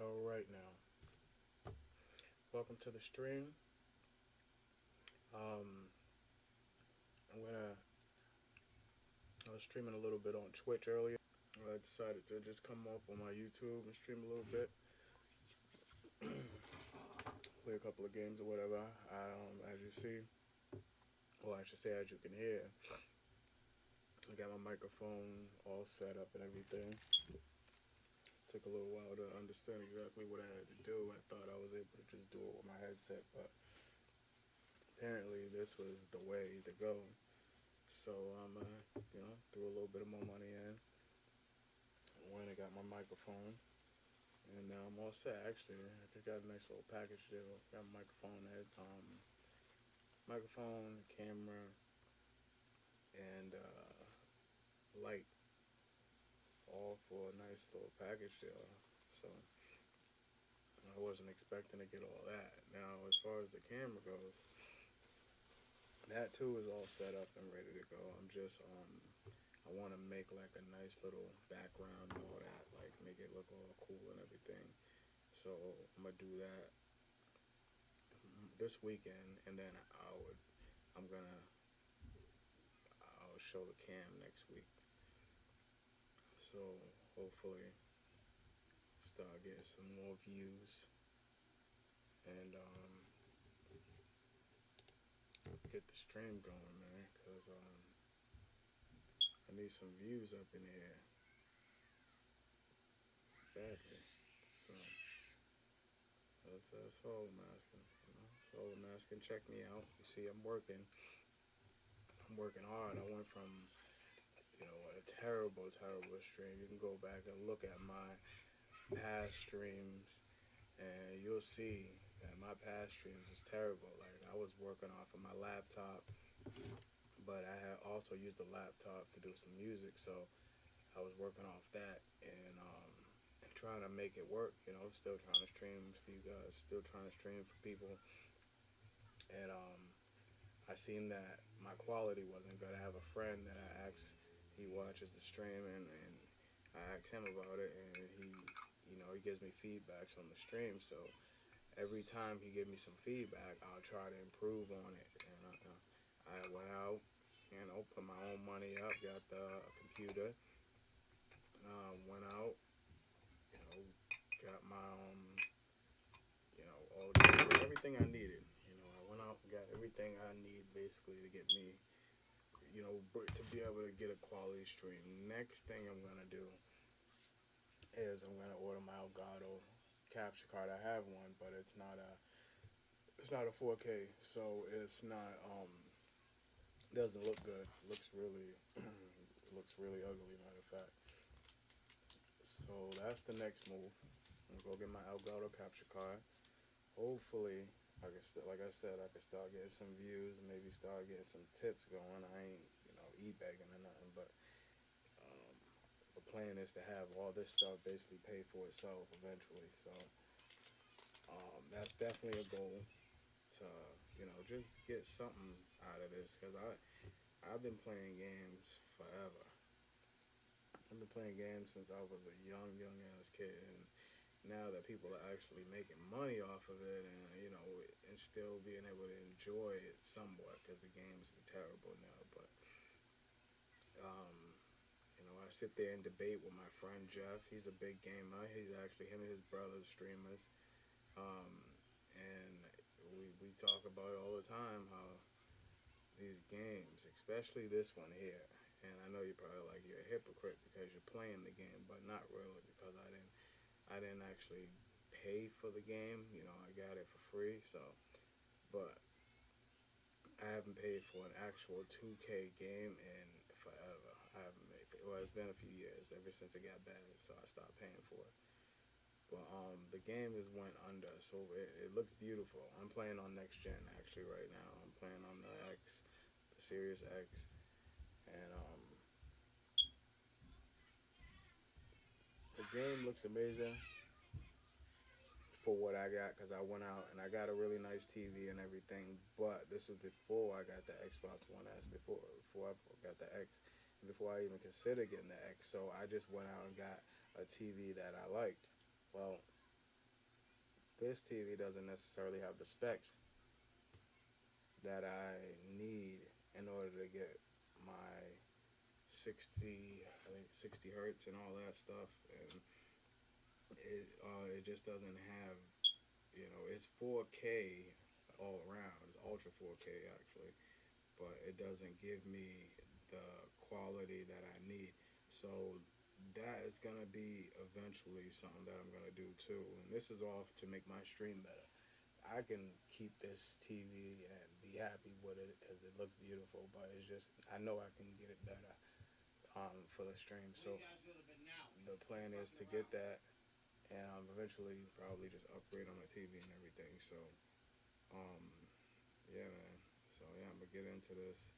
All right now, welcome to the stream. Um, I'm gonna. I was streaming a little bit on Twitch earlier. I decided to just come up on my YouTube and stream a little bit, play a couple of games or whatever. As you see, or I should say, as you can hear, I got my microphone all set up and everything. Took a little while to understand exactly what I had to do. I thought I was able to just do it with my headset, but apparently this was the way to go. So threw a little bit of more money in. Went and got my microphone, and now I'm all set. Actually, I just got a nice little package deal. Got a microphone, camera, and light, all for a nice little package deal. So I wasn't expecting to get all that. Now, as far as the camera goes, that too is all set up and ready to go. I want to make like a nice little background and all that, like make it look all cool and everything. So I'm gonna do that this weekend, and then I'm gonna I'll show the cam next week. So hopefully start getting some more views and get the stream going, man. Cause I need some views up in here badly. So that's all I'm asking. You know, that's all I'm asking. Check me out. You see, I'm working. I'm working hard. I went from a terrible, terrible stream. You can go back and look at my past streams, and you'll see that my past streams was terrible. Like I was working off of my laptop, but I had also used the laptop to do some music, so I was working off that and trying to make it work. Still trying to stream for you guys, still trying to stream for people, and I seen that my quality wasn't good. I have a friend that I asked. He watches the stream, and I asked him about it, and he gives me feedbacks on the stream. So every time he gives me some feedback, I'll try to improve on it. And I went out, put my own money up, got the computer, went out, you know, got my all everything I needed. I went out and got everything I need basically to get me, to be able to get a quality stream. Next thing I'm gonna do is I'm gonna order my Elgato capture card. I have one, but it's not a 4K, so it's not doesn't look good. Looks really ugly. Matter of fact. So that's the next move. I'm gonna go get my Elgato capture card. Hopefully, like I said, I can start getting some views and maybe start getting some tips going. I ain't e-begging or nothing, but um, the plan is to have all this stuff basically pay for itself eventually. So that's definitely a goal to just get something out of this because I've been playing games forever. I've been playing games since I was a young ass kid, and now that people are actually making money off of it, and still being able to enjoy it somewhat, because the games be terrible now. But um, I sit there and debate with my friend Jeff. He's a big gamer. He's actually him and his brothers streamers, um, and we talk about it all the time how these games, especially this one here. And I know you're probably like you're a hypocrite because you're playing the game, but not really because I didn't actually pay for the game. I got it for free. So, but I haven't paid for an actual 2K game in forever. I haven't made. Well, it's been a few years ever since it got bad, so I stopped paying for it. But the game has went under, so it looks beautiful. I'm playing on next gen actually right now. I'm playing on the X, the Series X, and the game looks amazing for what I got because I went out and I got a really nice TV and everything. But this was before I got the Xbox One S, before I got the X, and before I even considered getting the X. So I just went out and got a TV that I liked. Well, this TV doesn't necessarily have the specs that I need in order to get my 60, I think 60 hertz and all that stuff, and it just doesn't have, it's 4K all around. It's ultra 4K actually, but it doesn't give me the quality that I need. So that is gonna be eventually something that I'm gonna do too. And this is off to make my stream better. I can keep this TV and be happy with it because it looks beautiful, but it's just I know I can get it better for the stream. So the plan is to get that and eventually probably just upgrade on the TV and everything. So um, yeah, man. So yeah, I'm gonna get into this.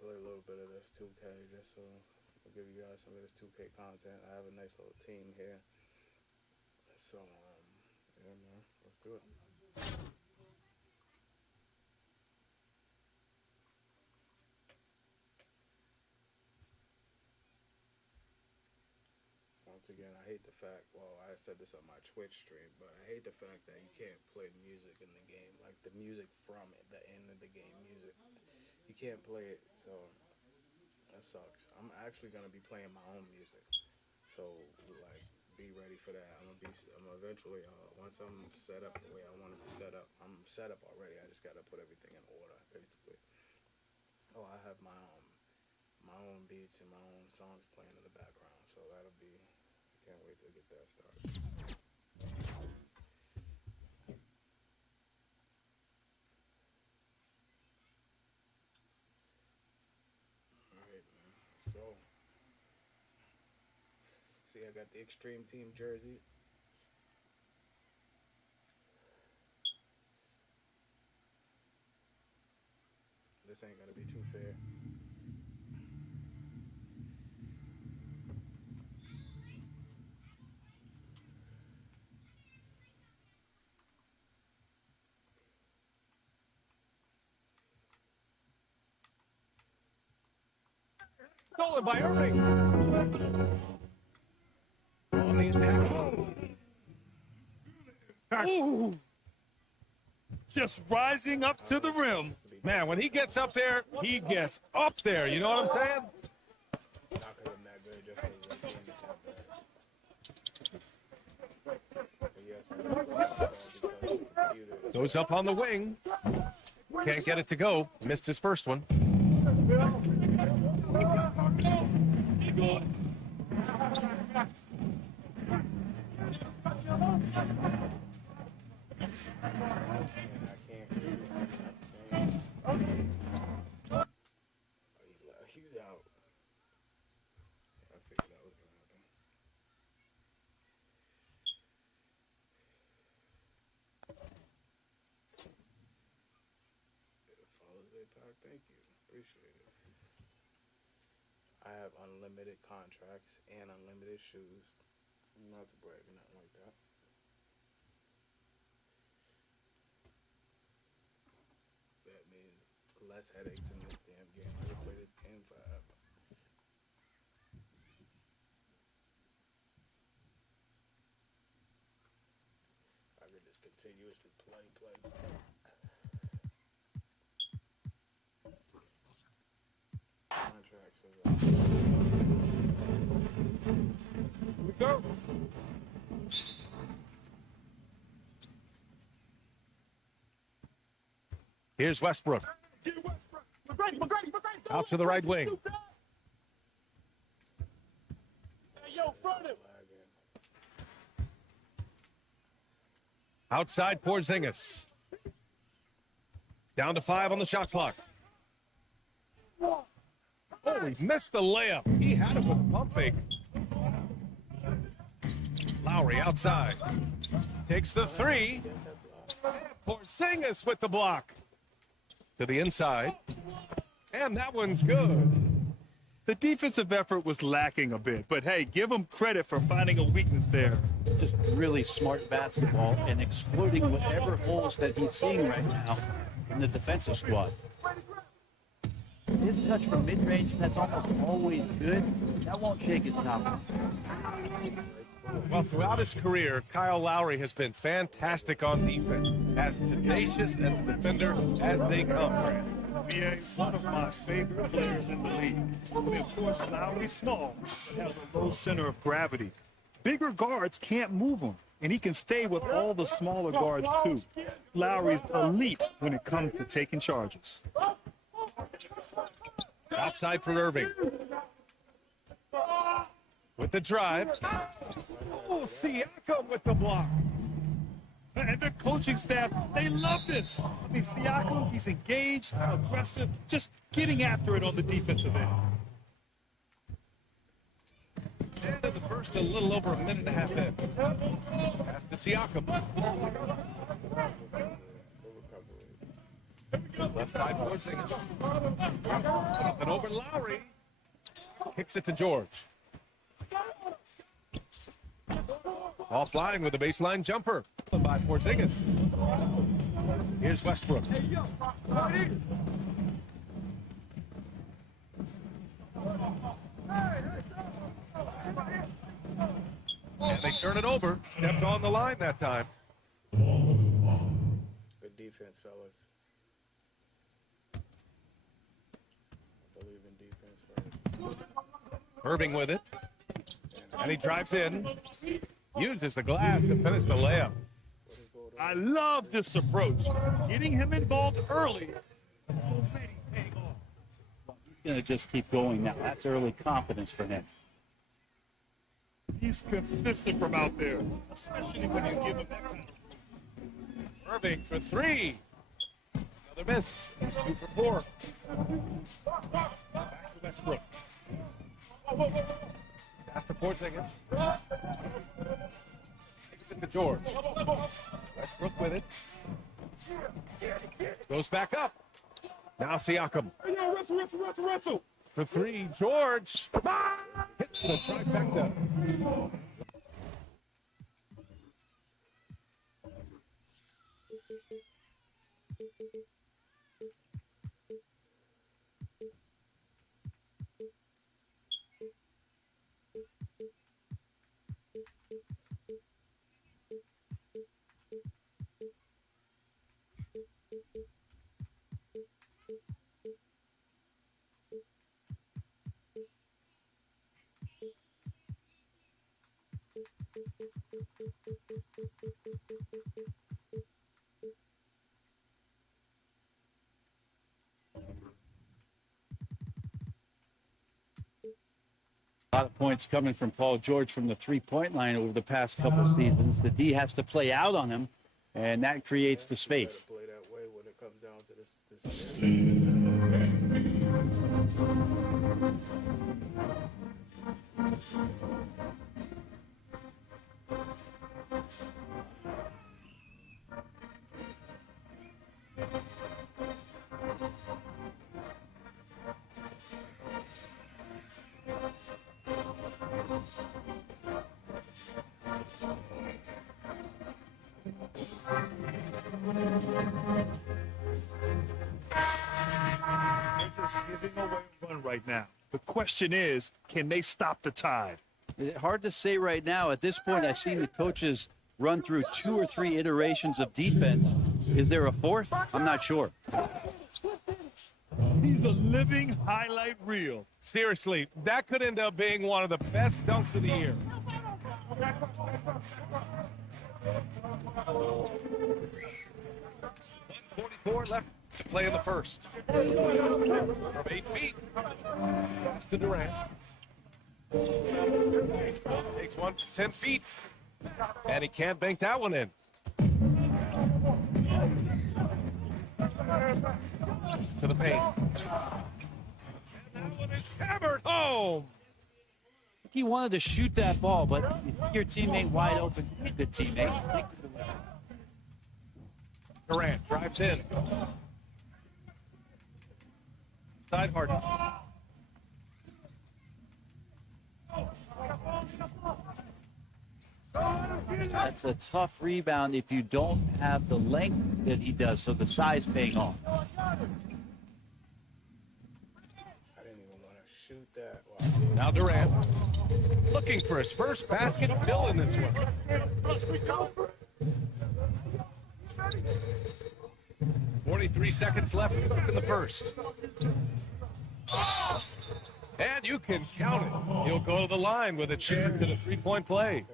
Play a little bit of this 2K just so I'll give you guys some of this 2K content. I have a nice little team here. So yeah, man, let's do it. Once again, I hate the fact, well, I said this on my Twitch stream, but I hate the fact that you can't play music in the game, like the music from the end of the game music. You can't play it, so that sucks. I'm actually gonna be playing my own music, so like, be ready for that. I'm eventually, once I'm set up the way I want to be set up, I'm set up already. I just gotta put everything in order, basically. Oh, I have my own beats and my own songs playing in the background, so that'll be. Can't wait to get that started. Alright, man. Let's go. See, I got the Extreme Team jersey. This ain't gonna be too fair. Stolen by Irving. On the attack. Ooh. Just rising up to the rim. Man, when he gets up there, he gets up there. You know what I'm saying? Not because I'm that good, just because the game is not bad. Goes up on the wing. Can't get it to go. Missed his first one. He's out. I figured that was gonna happen. Father's Day pack, thank you. Appreciate it. I have unlimited contracts and unlimited shoes. Not to brag or nothing like that. That means less headaches in this damn game. I could play this game forever. I could just continuously play. Contracts was Here we go. Here's Westbrook. Out to the right wing. Outside Porzingis. Down to 5 on the shot clock. Oh, he missed the layup. He had it with the pump fake. Lowry outside. Takes the 3. Porzingis with the block. To the inside. And that one's good. The defensive effort was lacking a bit, but hey, give him credit for finding a weakness there. Just really smart basketball and exploiting whatever holes that he's seeing right now in the defensive squad. His touch from mid-range, that's almost always good. That won't shake his confidence. Well, throughout his career, Kyle Lowry has been fantastic on defense, as tenacious as a defender as they come. VA, one of my favorite players in the league. And of course, Lowry's small, but has a low center of gravity. Bigger guards can't move him, and he can stay with all the smaller guards too. Lowry's elite when it comes to taking charges. Outside for Irving. With the drive. Oh, Siakam with the block. And the coaching staff, they love this. I mean, Siakam, he's engaged, aggressive, just getting after it on the defensive end. End of the first, a little over a minute and a half in. Pass to Siakam. Left side for Porzingis. Up and over Lowry. Kicks it to George. Offline with a baseline jumper by Porzingis. Here's Westbrook. And they turn it over. Stepped on the line that time. Good defense, fellas. I believe in defense first. Irving with it. And he drives in. Uses the glass to finish the layup. I love this approach. Getting him involved early. Already paying off. He's going to just keep going now. That's early confidence for him. He's consistent from out there, especially when you give him that kind of. Irving for three. Another miss. He's 2 for 4. Back to Westbrook. Pass to Porzingis. Takes it to George. Westbrook with it. Goes back up. Now Siakam. Russell. For 3, George. Hits the trifecta. A lot of points coming from Paul George from the three-point line over the past couple of seasons. The D has to play out on him, and that creates the space. Play that way when it comes down to this. They're just giving away a run right now. The question is, can they stop the tide? Hard to say right now. At this point, I've seen the coaches run through 2 or 3 iterations of defense. Is there a fourth? I'm not sure. He's the living highlight reel. Seriously, that could end up being one of the best dunks of the year. .44 left to play in the first. From 8 feet, pass to Durant. Takes one from 10 feet, and he can't bank that one in. To the paint. And that one is hammered home. He wanted to shoot that ball, but you see your teammate wide open. Hit the teammate. Durant drives in. Side Harden. That's a tough rebound if you don't have the length that he does, so the size paying off. I didn't even want to shoot that. Wow. Now Durant looking for his first basket still in this one. 43 seconds left in the first. And you can count it. He'll go to the line with a chance at a three-point play.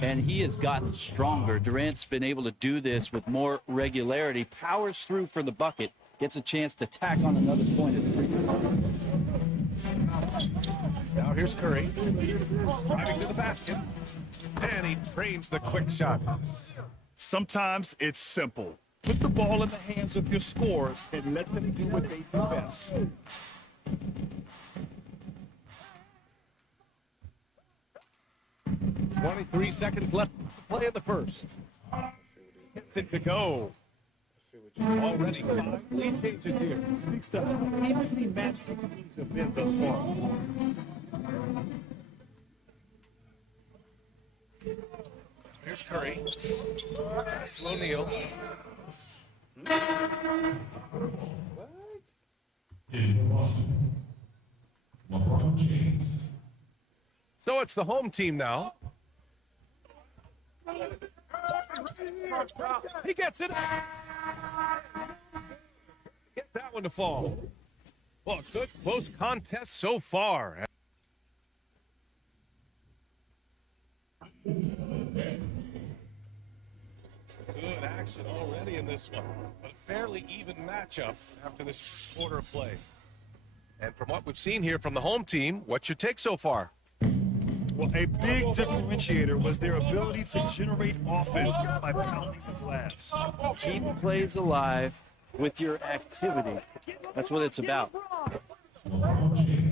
And he has gotten stronger. Durant's been able to do this with more regularity, powers through for the bucket, gets a chance to tack on another point at the free throw. Now here's Curry, driving to the basket, and he trains the quick shot. Sometimes it's simple. Put the ball in the hands of your scorers and let them do what they do best. 23 seconds left to play in the first. Gets it to go. Already 5 lead changes here. Speaks to how evenly matched these teams have been thus far. Here's Curry. Pass to O'Neal. LeBron James. So it's the home team now. He gets it. Get that one to fall. Well, good close contest so far. Good action already in this one. A fairly even matchup after this quarter of play. And from what we've seen here from the home team, what's your take so far? Well, a big differentiator was their ability to generate offense by pounding the glass. Keep plays alive with your activity. That's what it's about.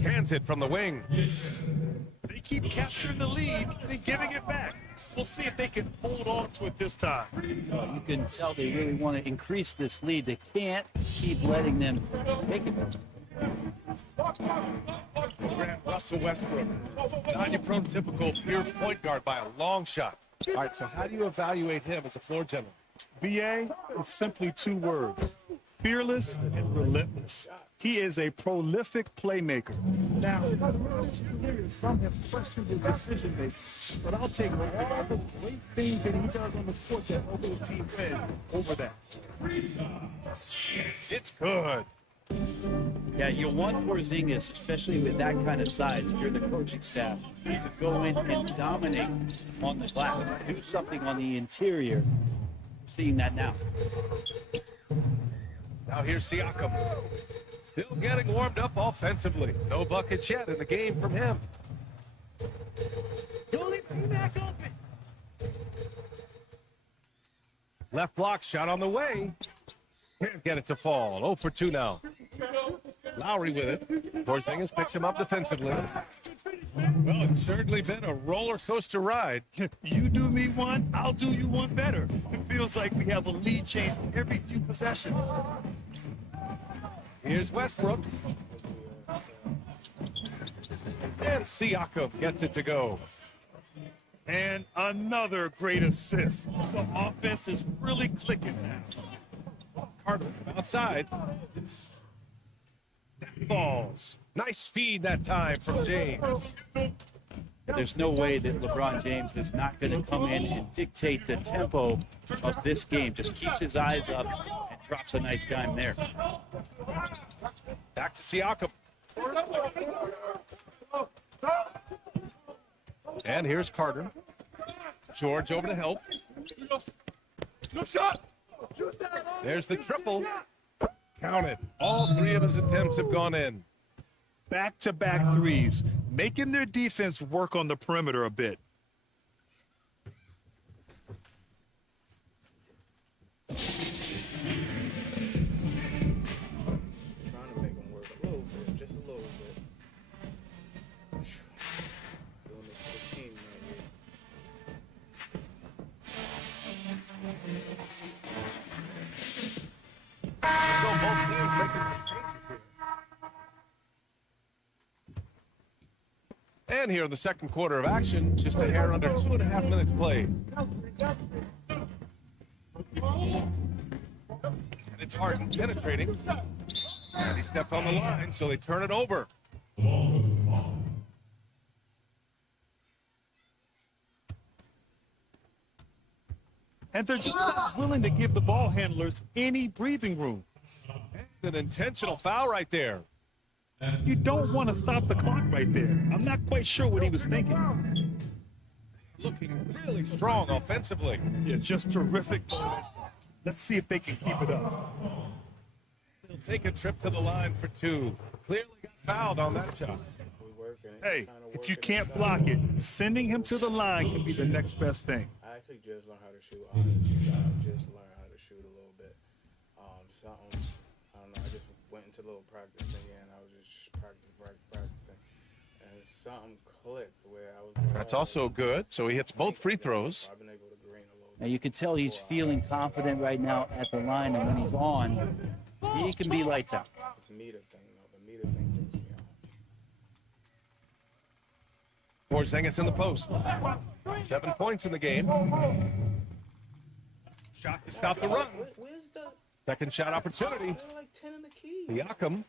Cans it from the wing. They keep capturing the lead and giving it back. We'll see if they can hold on to it this time. You can tell they really want to increase this lead. They can't keep letting them take it. Russell Westbrook, not your prototypical pure point guard by a long shot. All right, so how do you evaluate him as a floor general? BA is simply 2 words: fearless and relentless. He is a prolific playmaker. Now, some have questioned his decision making, but I'll take all the great things that he does on the court that help his team win over that. It's good. Yeah, you want Porzingis, especially with that kind of size, if you're the coaching staff, to go in and dominate on the glass, do something on the interior. Seeing that now. Now here's Siakam. Still getting warmed up offensively. No buckets yet in the game from him. Left block shot on the way. Can't get it to fall. 0 for 2 now. Lowry with it. Porzingis picks him up defensively. Well, it's certainly been a roller coaster ride. You do me one, I'll do you one better. It feels like we have a lead change every few possessions. Here's Westbrook. And Siakam gets it to go. And another great assist. The offense is really clicking now. Carter outside. That falls. Nice feed that time from James. There's no way that LeBron James is not going to come in and dictate the tempo of this game. Just keeps his eyes up and drops a nice dime there. Back to Siakam. And here's Carter. George over to help. There's the triple. Count it. All 3 of his attempts have gone in. Back-to-back threes, making their defense work on the perimeter a bit. Trying to make them work a little bit, just a little bit. Doing this for the team right here. So both teams making some changes here. And here in the second quarter of action, just a hair under 2.5 minutes played. And it's Harden penetrating. And he stepped on the line, so they turn it over. The ball goes to the ball. And they're just not willing to give the ball handlers any breathing room. An intentional foul right there. You don't want to stop the clock right there. I'm not quite sure what he was thinking. Looking really strong offensively. Yeah, just terrific. Let's see if they can keep it up. He'll take a trip to the line for two. Clearly got fouled on that shot. We working it. Hey, Kinda if you working can't it. block it, sending him to the line can be the next best thing. I actually just learned how to shoot. Honestly, I just learned how to shoot a little bit. Something, I don't know. I just went into a little practice again. I was just practicing, and something clicked where I was like, That's oh, also good. So he hits both free throws. I've been able to green a little Now bit. you can tell he's feeling confident right now at the line, and when he's on, he can be lights out. This meter thing, though. The meter thing takes me out. Porzingis in the post. 7 points in the game. Shot to stop the run. Where's the? Second shot opportunity. They're like 10 in the key. Siakam.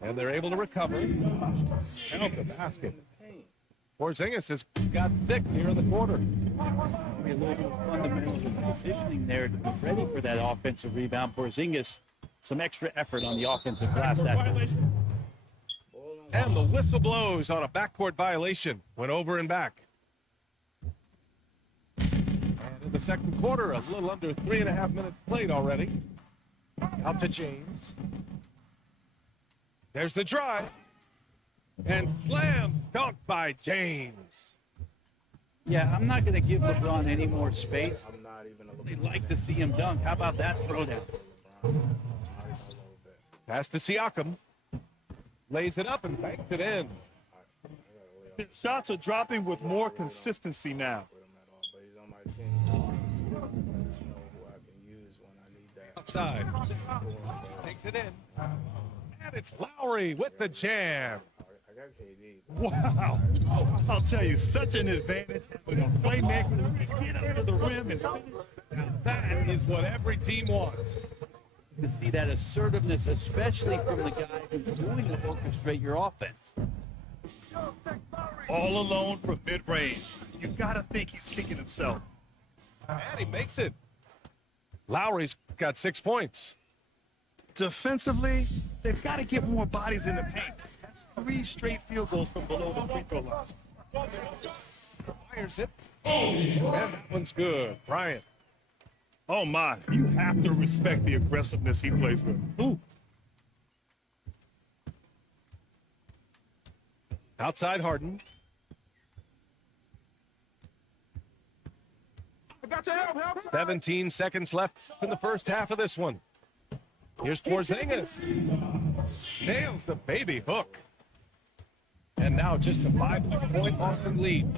And they're able to recover. Count the basket. Paint. Porzingis has got 6 here in the quarter. Maybe a little bit of fundamental positioning there to be ready for that offensive rebound. Porzingis, some extra effort on the offensive glass that time. And the whistle blows on a backcourt violation. Went over and back. And in the second quarter, a little under 3.5 minutes played already. Out to James. There's the drive. And slam dunk by James. Yeah, I'm not going to give LeBron any more space. I'm not even a They'd little like to see him dunk. How about that throwdown? bit. Pass to Siakam. Lays it up and banks it in. His shots are dropping with more consistency now. With him at all, but he's on my team. I know who I can use when I need that. Outside. Takes it in. And it's Lowry with the jam. I got KD. Wow. I'll tell you, such an advantage with a playmaker who can get up to the rim and That is what every team wants. To see that assertiveness, especially from the guy who's going to orchestrate your offense. all alone from mid-range. You gotta think he's kicking himself. And he makes it. Lowry's got 6 points. Defensively, they've got to get more bodies in the paint. That's 3 straight field goals from below the free throw line. Fires it. And that one's good. Bryant. Oh my, you have to respect the aggressiveness he plays with. Ooh. Outside Harden. 17 seconds left in the first half of this one. Here's Porzingis. Nails the baby hook. And now just a 5-point Boston lead.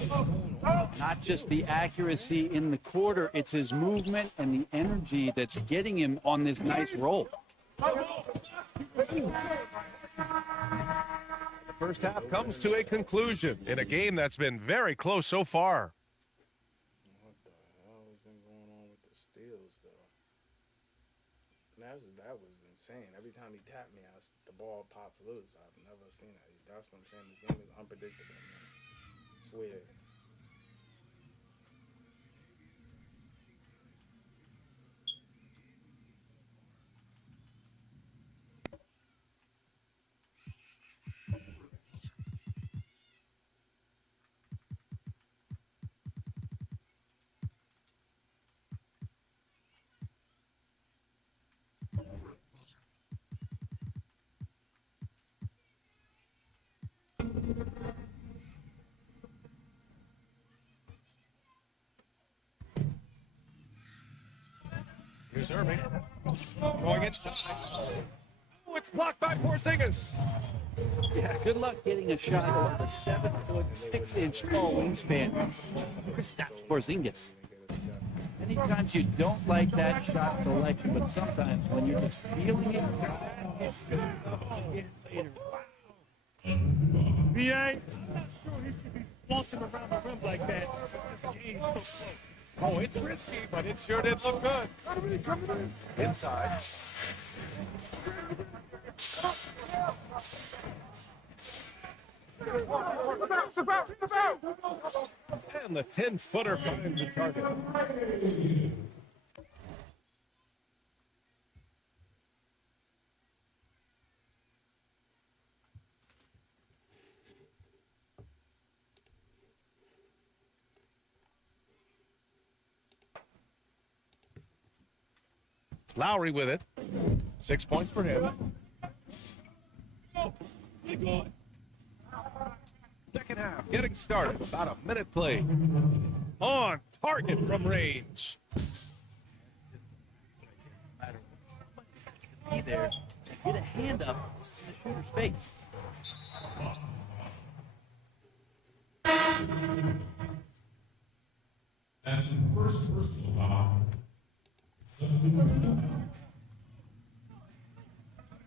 Not just the accuracy in the quarter, it's his movement and the energy that's getting him on this nice roll. The first half comes to a conclusion in a game that's been very close so far. What the hell has been going on with the steals, though? That was insane. Every time he tapped me, the ball pops loose. I've never seen that. That's what I'm saying. This game is unpredictable, man. It's weird. Here's Irving. Going inside. Oh, it's blocked by Porzingis. Yeah, good luck getting a shot on the 7-foot, 6-inch tall wingspan. Kristaps Porzingis. Many times you don't like that shot selection, but sometimes when you're just feeling it, it's good. Again later. BA, I'm not sure he should be flaunting around the rim like that. This game's so close. Oh, it's risky, but it sure did look good. Inside. And the 10-footer finds the target. Lowry with it. 6 points for him. Second half getting started. About a minute play. On target from range. Be there and get a hand up in the shooter's face. That's the first personal foul.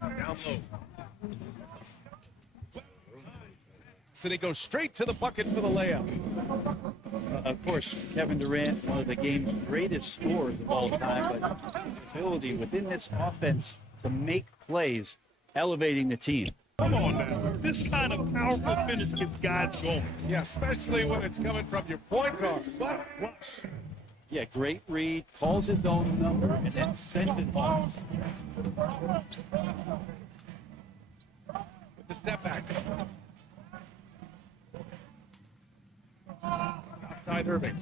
Down low. So they go straight to the bucket for the layup. Of course, Kevin Durant, one of the game's greatest scorers of all time, but his ability within this offense to make plays, elevating the team. Come on now. This kind of powerful finish gets guys going. Yeah, especially when it's coming from your point guard. What a rush. Yeah, great read, calls his own number, and then sends it off. With the step back. Outside Irving.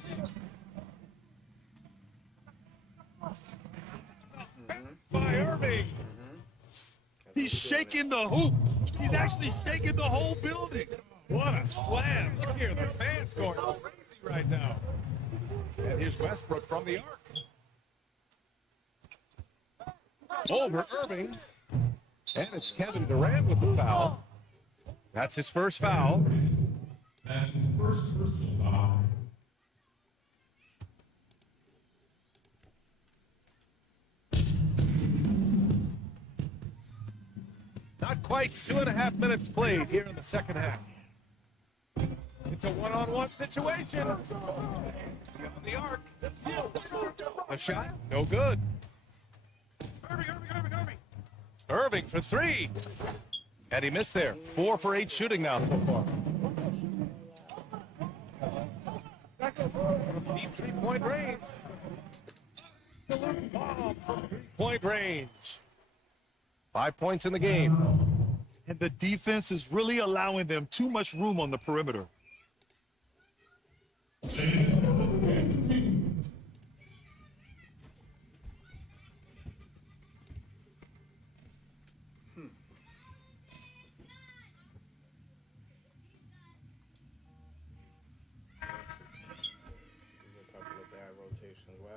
By Irving. He's shaking the hoop. He's actually shaking the whole building. What a slam. Look here, the fans going crazy right now. And here's Westbrook from the arc. Over Irving. And it's Kevin Durant with the foul. That's his first foul. That's his first personal foul. Not quite 2.5 minutes played here in the second half. It's a one-on-one situation. Beyond the arc. A shot, no good. Irving for three. And he missed there. 4 for 8 shooting now so far. From deep three-point range. Bomb from three-point range. 5 points in the game. And the defense is really allowing them too much room on the perimeter.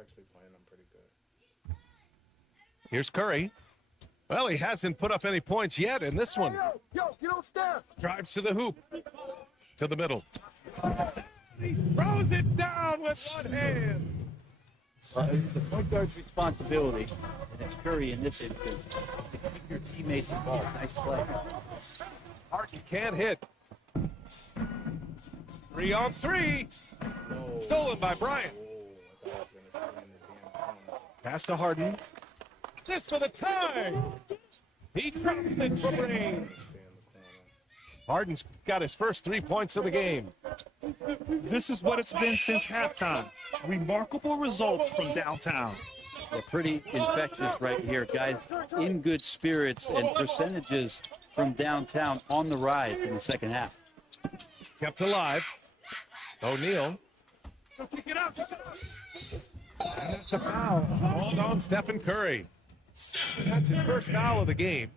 Actually playing them pretty good. Here's Curry. Well, he hasn't put up any points yet in this one. Yo, get on Steph. Drives to the hoop. To the middle. He throws it down with one hand. It's the point guard's responsibility, and it's Curry in this instance, to keep your teammates involved. Nice play. Harden can't hit. 3 on 3. No. Stolen by Bryant. Oh, I thought I was going to stay in the damn corner. Pass to Harden. This for the tie. He drops it from range. Stay in the corner. Harden's got his first 3 points of the game. This is what it's been since halftime. Remarkable results from downtown. They're pretty infectious right here, guys. In good spirits and percentages from downtown on the rise in the second half. Kept alive. O'Neal. And that's a foul. Called on Stephen Curry. That's his first foul of the game.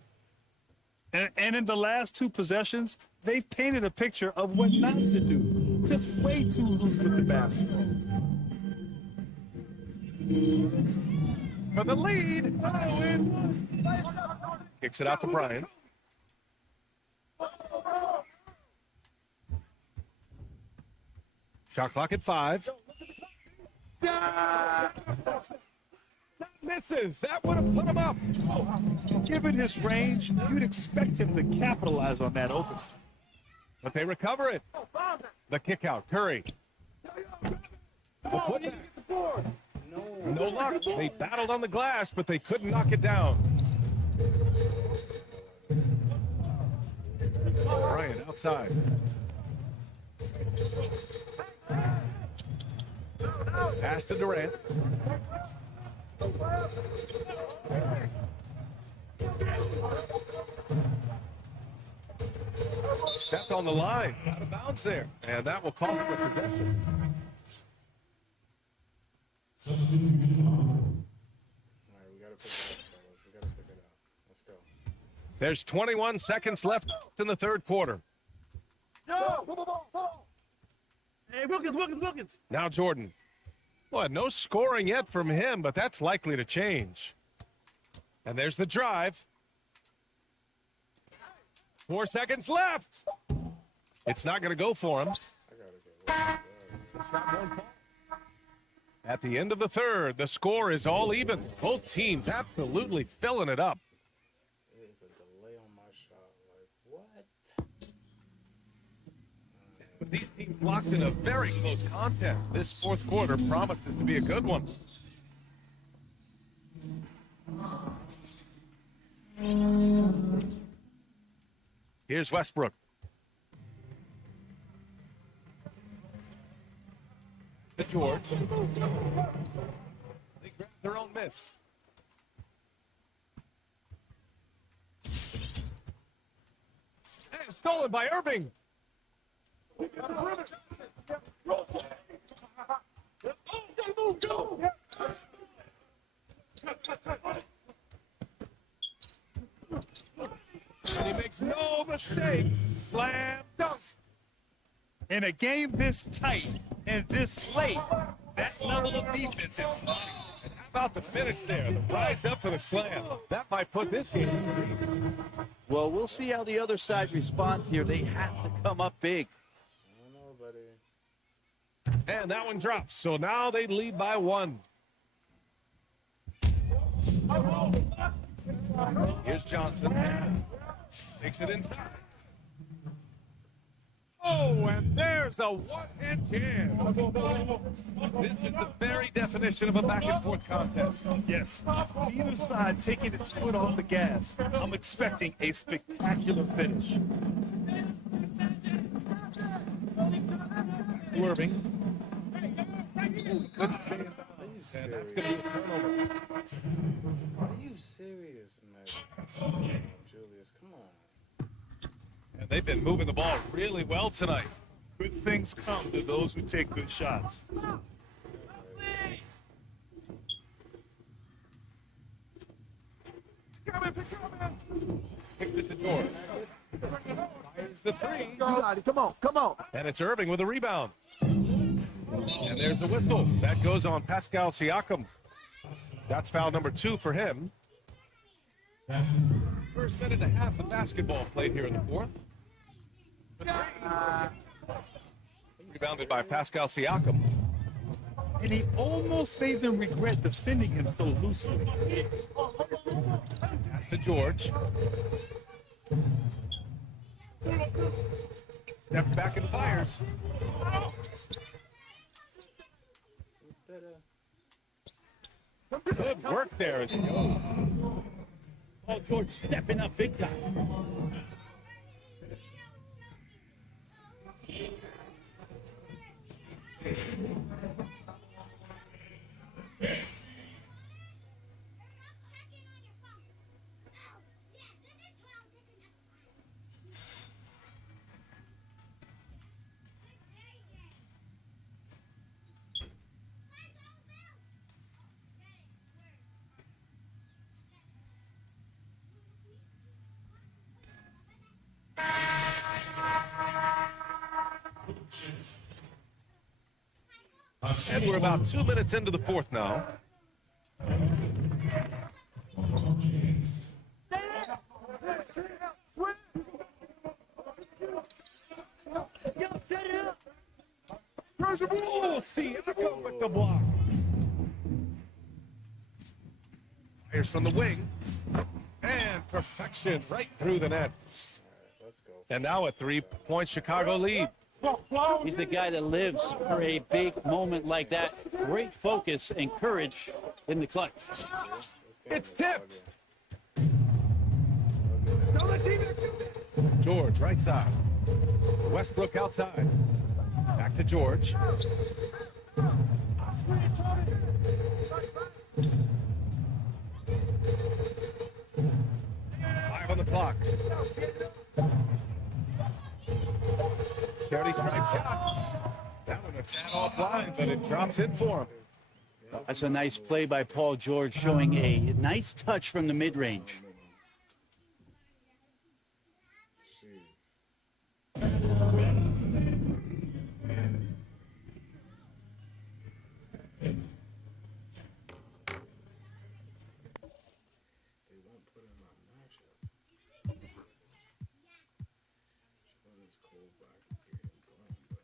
And in the last 2 possessions, they've painted a picture of what not to do. Just way too loose with the basketball. For the lead. Kicks it out to Bryant. Shot clock at 5. That misses. That would have put him up. Given his range, you'd expect him to capitalize on that opening. But they recover it. The kick out. Curry. The putback. No luck. They battled on the glass, but they couldn't knock it down. Bryant outside. Pass to Durant. Stepped on the line. Out of bounds there. And that will call for possession. Substitution on. All right, we gotta pick it up, fellas. We gotta pick it up. Let's go. There's 21 seconds left in the third quarter. Hey, Wilkins. Now Jordan. Well, no scoring yet from him, but that's likely to change. And there's the drive. 4 seconds left. It's not going to go for him. I gotta get At the end of the third, the score is all even. Both teams absolutely filling it up. It is a delay on my shot. Like, what? With these teams locked in a very close contest, this fourth quarter promises to be a good one. Here's Westbrook. To George. They grabbed their own miss. And stolen by Irving. And he makes no mistakes. Slam dunk. In a game this tight and this late, that level of defense is money. And how about the finish there? The rise up for the slam. That might put this game in the lead. Well, we'll see how the other side responds here. They have to come up big. I don't know, buddy. And that one drops. So now they lead by 1. Here's Johnson. Takes it inside. Oh, and there's a one-hand jam. This is the very definition of a back-and-forth contest. Yes, either side taking its foot off the gas. I'm expecting a spectacular finish. To Irving. Couldn't stay in bounds. And that's going to be a turnover. Are you serious, man? Julius, come on. And they've been moving the ball really well tonight. Good things come to those who take good shots. Kicks it to George. Fires the three. You got it. Come on. And it's Irving with a rebound. And there's the whistle. That goes on Pascal Siakam. That's foul number 2 for him. That's First minute and a half of basketball played here in the fourth. Rebounded by Pascal Siakam. And he almost made them regret defending him so loosely. Pass to George. Steps back and fires. Good work there as he goes. Oh, George stepping up big time. And we're about 2 minutes into the fourth now. James. Oh, Siakam with the block. Fires from the wing. And perfection right through the net. Let's go. And now a 3-point Chicago lead. He's the guy that lives for a big moment like that. Great focus and courage in the clutch. It's tipped. George, right side. Westbrook outside. Back to George. 5 on the clock. Charity stripe shot. That one a tad offline, but it drops in for him. That's a nice play by Paul George, showing a nice touch from the mid-range. They won't put in my matchup. Well, it's cool back and get him going, but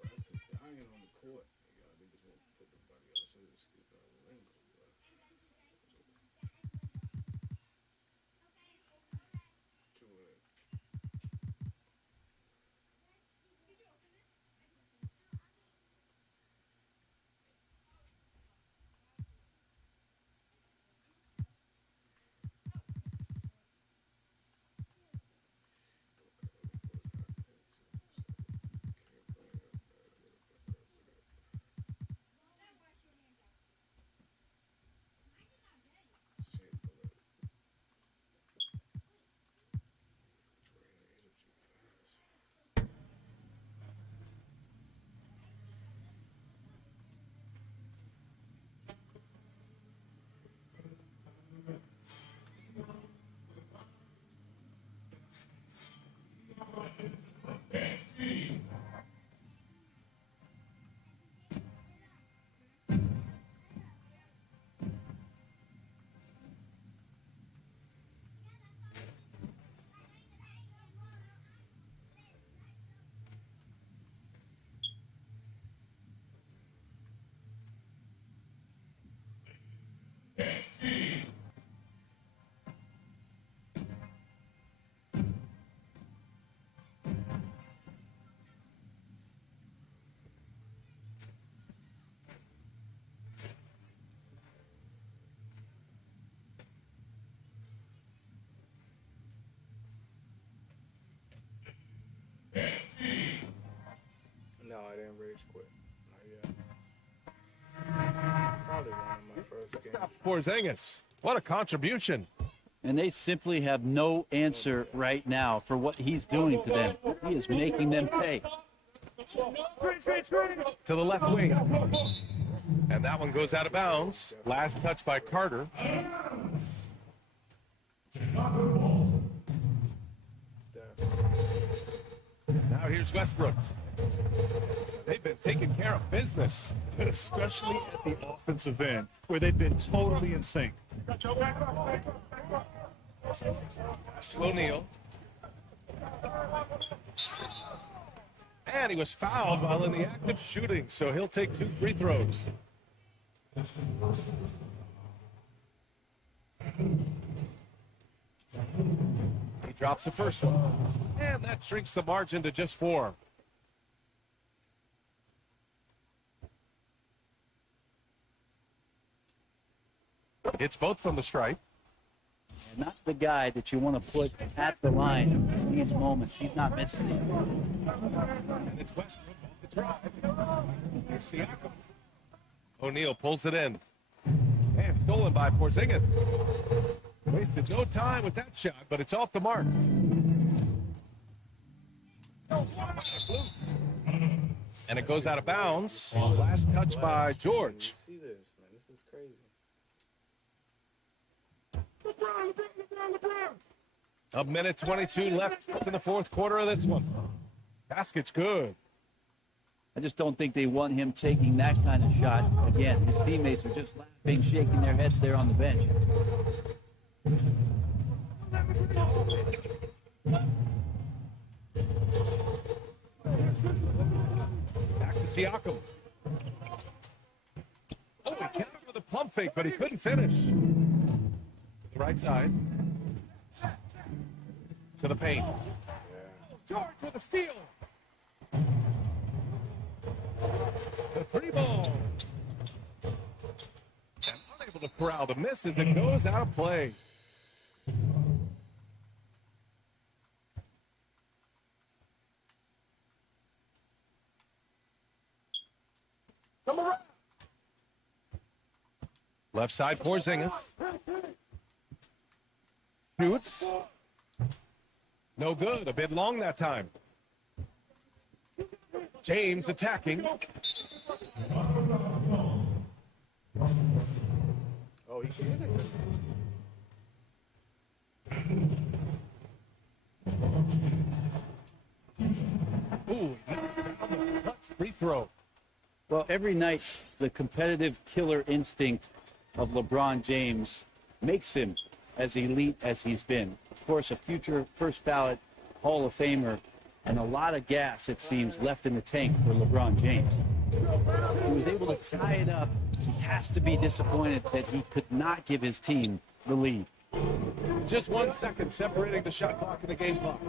Preston dying on the court. Yeah, they just won't put nobody else in this scoop out of the lane. To it. No, I didn't rage quit. Not yet. Probably one of my first games. Porzingis. What a contribution. And they simply have no answer right now for what he's doing to them. He is making them pay. To the left wing. And that one goes out of bounds. Last touch by Carter. Now here's Westbrook. They've been taking care of business. Especially at the offensive end, where they've been totally in sync. Pass to O'Neal. And he was fouled while in the act of shooting, so he'll take 2 free throws. He drops the first one. And that shrinks the margin to just 4. It's both from the stripe. And not the guy that you want to put at the line in these moments. He's not missing it. And it's Westbrook on the drive. Here's Siakam. O'Neal pulls it in. And stolen by Porzingis. Wasted no time with that shot, but it's off the mark. And it goes out of bounds. Last touch by George. See this, man. This is crazy. A minute 22 left in the fourth quarter of this one. Basket's good. I just don't think they want him taking that kind of shot again. His teammates are just laughing, shaking their heads there on the bench. Back to Siakam. Oh, he got it with a pump fake, but he couldn't finish. To the right side. To the paint. George with a steal. The free ball. And unable to corral the miss as it goes out of play. Left side, Porzingis. Shoots. No good. A bit long that time. James attacking. Oh, he gave it to me. Ooh, clutch free throw. Well, every night, the competitive killer instinct of LeBron James makes him as elite as he's been. Of course, a future first ballot Hall of Famer, and a lot of gas, it seems, left in the tank for LeBron James. He was able to tie it up. He has to be disappointed that he could not give his team the lead. Just 1 second separating the shot clock and the game clock.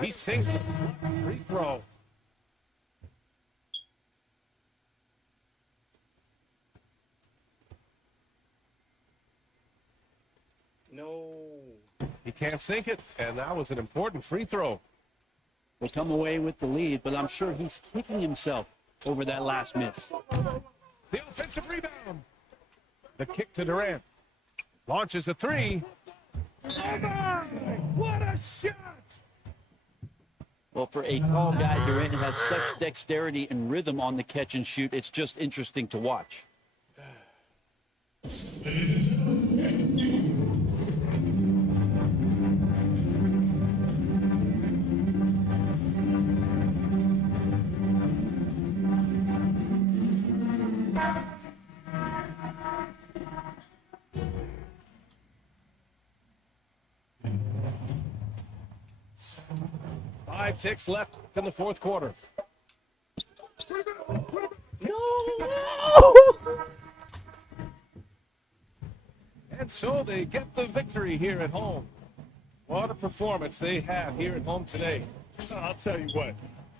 He sinks the free throw. No. He can't sink it, and that was an important free throw. They come away with the lead, but I'm sure he's kicking himself over that last miss. The offensive rebound. The kick to Durant. Launches a three. Oh my! What a shot! Well, for a tall guy, Durant has such dexterity and rhythm on the catch and shoot. It's just interesting to watch. Five ticks left in the fourth quarter. And so they get the victory here at home. What a performance they had here at home today. I'll tell you what.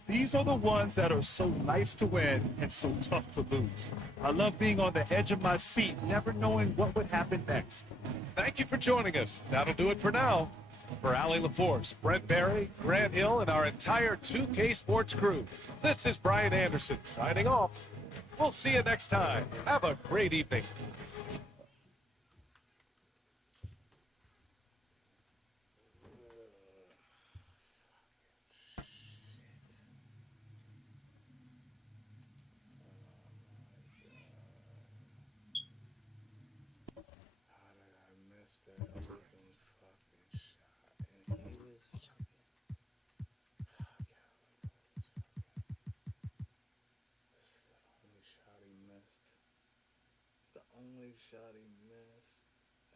These are the ones that are so nice to win and so tough to lose. I love being on the edge of my seat, never knowing what would happen next. Thank you for joining us. That'll do it for now. For Allie LaForce, Brent Barry, Grant Hill, and our entire 2K Sports crew, this is Brian Anderson signing off. We'll see you next time. Have a great evening. How did I miss that open fucking shot? And he was fucking. This is the only shot he missed. It's the only shot he missed.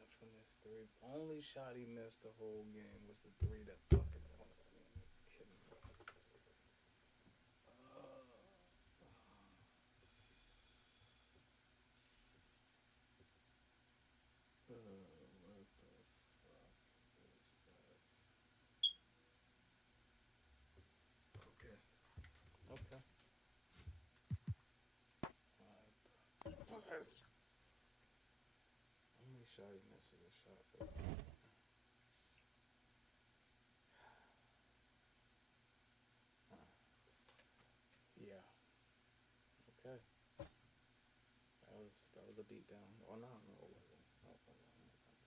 And from this three, only shot he missed the whole game was the three that fucking was. I mean, you're kidding me. What the fuck is that? Okay. Okay. Only shot he missed was a shot for yeah. Okay. That was a beatdown. Oh no, it wasn't. No, it wasn't.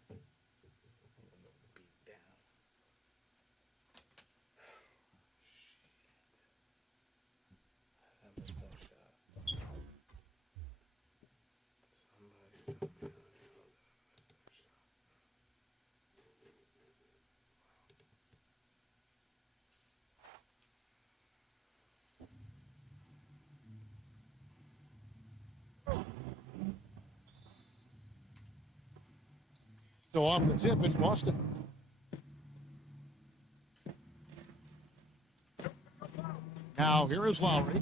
It wasn't no beatdown. Shit. I missed that shot. Somebody tell me how the hell did I miss that shot? So off the tip, it's Boston. Now here is Lowry.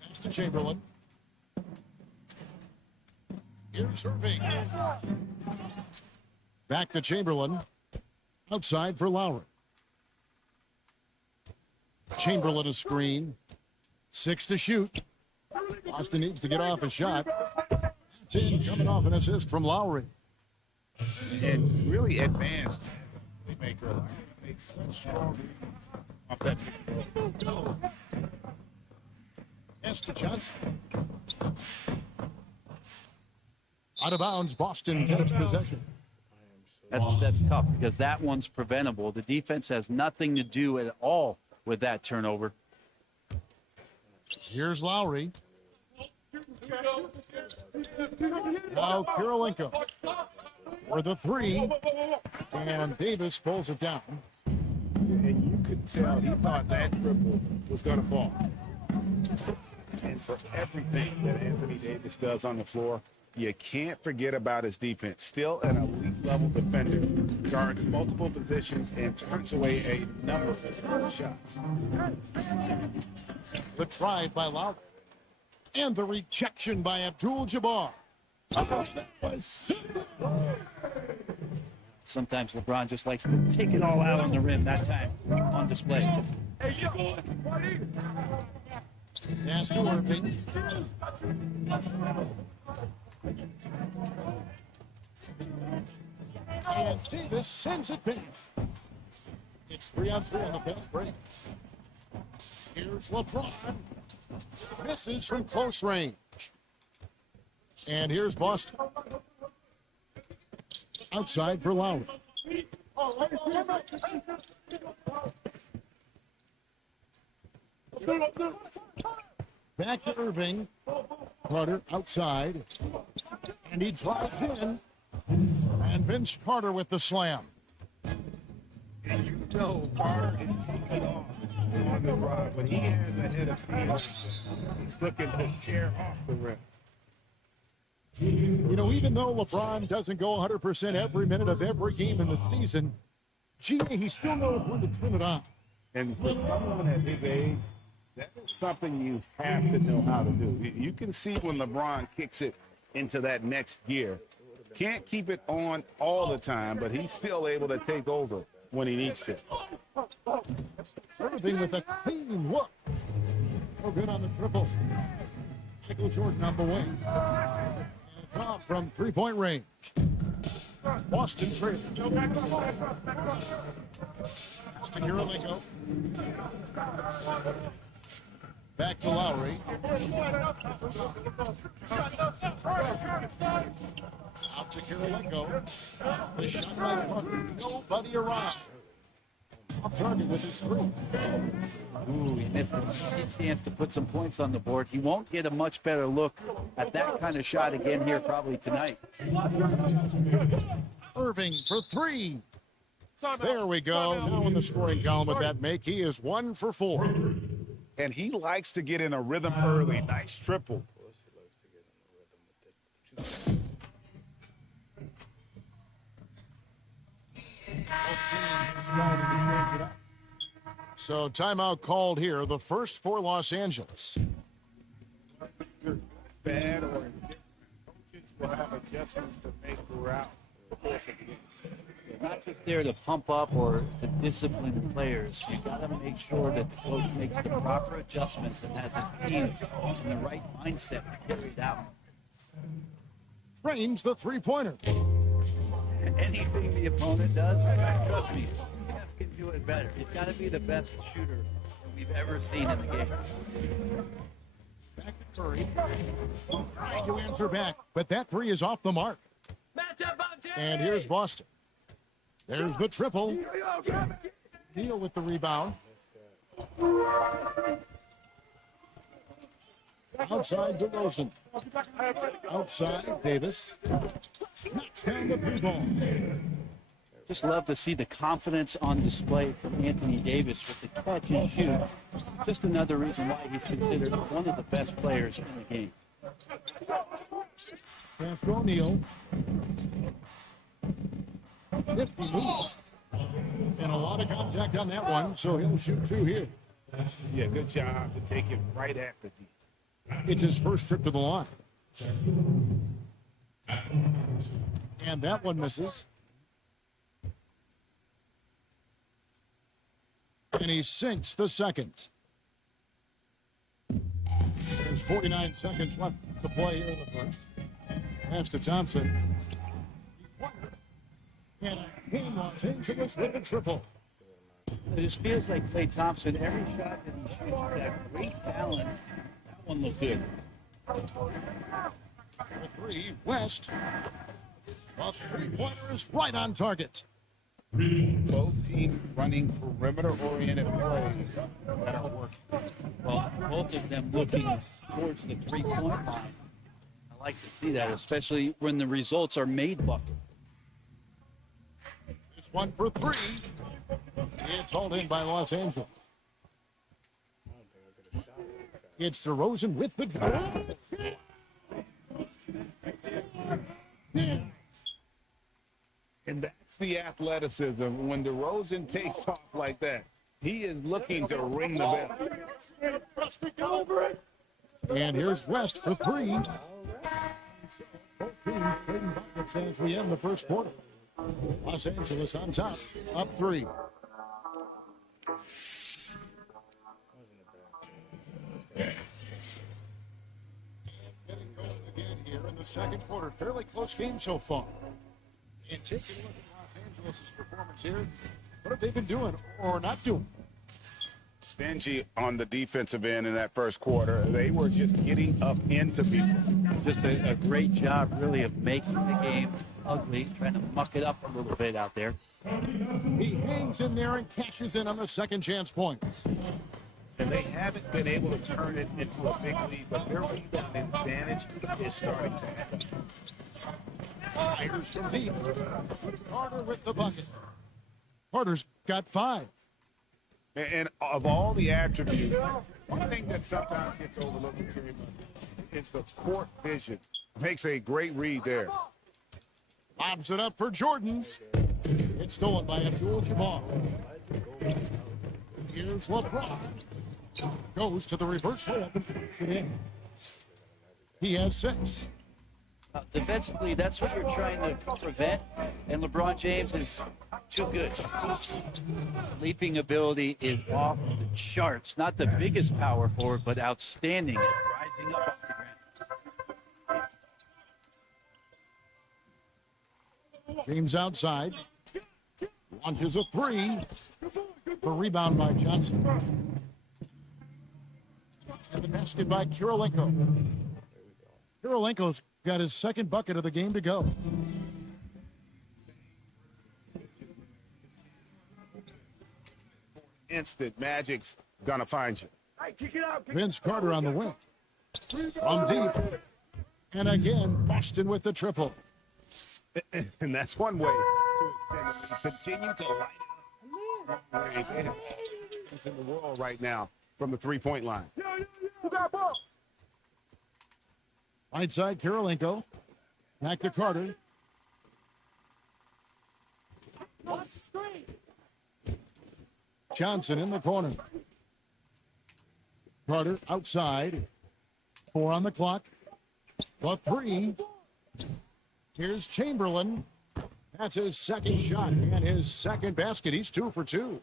Pass to Chamberlain. Here's Irving. Back to Chamberlain. Outside for Lowry. Chamberlain a screen. 6 to shoot. Boston needs to get off a shot. It's in, coming off an assist from Lowry. And really advanced playmaker. Makes such strong reads off that pick and roll. Esther Johnson. Out of bounds, Boston takes possession. That's tough because that one's preventable. The defense has nothing to do at all with that turnover. Here's Lowry. Now Kirilenko for the three, and Davis pulls it down. And you could tell he thought that triple was going to fall. And for everything that Anthony Davis does on the floor, you can't forget about his defense. Still an elite level defender, guards multiple positions and turns away a number of shots. The drive by Lowry. And the rejection by Abdul-Jabbar. Sometimes LeBron just likes to take it all out on the rim. That time on display. Pass to Irving. And Davis sends it back. It's 3-on-3 on the fast break. Here's LeBron. Misses from close range. And here's Boston. Outside for Lowry. Back to Irving. Carter outside. And he drives in. And Vince Carter with the slam. And you know Carter is taking off on the drive. When he has a head of steam, he's looking to tear off the rim. You know, even though LeBron doesn't go 100% every minute of every game in the season, he still knows when to turn it on. And for someone at his age, that is something you have to know how to do. You can see when LeBron kicks it into that next gear. Can't keep it on all the time, but he's still able to take over when he needs to. Irving with a clean look. No good on the triple. Michael Jordan on the wing. And off from three-point range. Boston trailing. To Kirilenko. Back to Lowry. Out to Kirilenko. The shot by Carter. Nobody around. Off target with his three. Ooh, he missed an easy chance to put some points on the board. He won't get a much better look at that kind of shot again here probably tonight. Irving for three. There we go. Now in the scoring column with that make, he is 1 for 4. And he likes to get in a rhythm early. Nice triple. So timeout called here, the first for Los Angeles. Bad or indifferent. Coaches will have adjustments to make throughout the course of the game. They're not just there to pump up or to discipline players. You got to make sure that the coach makes the proper adjustments and has his team in the right mindset to carry it out. Trains the three-pointer. Anything the opponent does, trust me, Steph can do it better. He's got to be the best shooter that we've ever seen in the game. Back to Curry. Trying to answer back, but that three is off the mark. And here's Boston. There's the triple. Neal with the rebound. Outside DeRozan. Outside Davis. Knocks down the three ball. Just love to see the confidence on display from Anthony Davis with the catch and shoot. Just another reason why he's considered one of the best players in the game. Pass to O'Neal. 50 moves. And a lot of contact on that one, so he'll shoot two here. Yeah, good job to take it right at the D. It's his first trip to the line. And that one misses. And he sinks the second. There's 49 seconds left to play here in the first. Pass to Thompson. And a game Los Angeles with a triple. It just feels like Klay Thompson, every shot that he shoots with that great balance, that one looked good. The three, West. A three-pointer is right on target. Both teams running perimeter-oriented plays that are working. Well, both of them looking towards the three-point line. I like to see that, especially when the results are made bucket. It's 1 for 3. It's hauled in by Los Angeles. It's DeRozan with the drive. And that's the athleticism. When DeRozan takes off like that, he is looking to ring the bell. And here's West for 3. Both teams trading buckets as we end the first quarter. Los Angeles on top, up 3. Getting going again here in the second quarter. Fairly close game so far. And taking a look at Los Angeles' performance here. What have they been doing or not doing? Stingy on the defensive end in that first quarter. They were just getting up into people. Just a great job, really, of making the game ugly, trying to muck it up a little bit out there. He hangs in there and cashes in on the second chance points. And they haven't been able to turn it into a big lead, but their rebound advantage is starting to happen. Fires from deep. Carter with the bucket. Carter's got 5. And of all the attributes, one thing that sometimes gets overlooked is the court vision. Makes a great read there. Lobs it up for Jordan. It's stolen by Abdul-Jabbar. Here's LeBron. Goes to the reverse layup and puts it in. He has 6. Defensively, that's what you're trying to prevent, and LeBron James is too good. Leaping ability is off the charts. Not the biggest power forward, but outstanding at rising up off the ground. James outside. Launches a 3. For rebound by Johnson. And the basket by Kirilenko. Kirilenko's got his second bucket of the game to go. Instant Magic's gonna find you. Vince Carter on the wing. From deep. And again, Boston with the triple. And that's one way to extend it. Continue to light it up. They have all the in the world right now from the three-point line. Right side, Kirilenko. Back to Carter. Johnson in the corner. Carter outside. 4 on the clock. The 3. Here's Chamberlain. That's his second shot and his second basket. He's 2 for 2.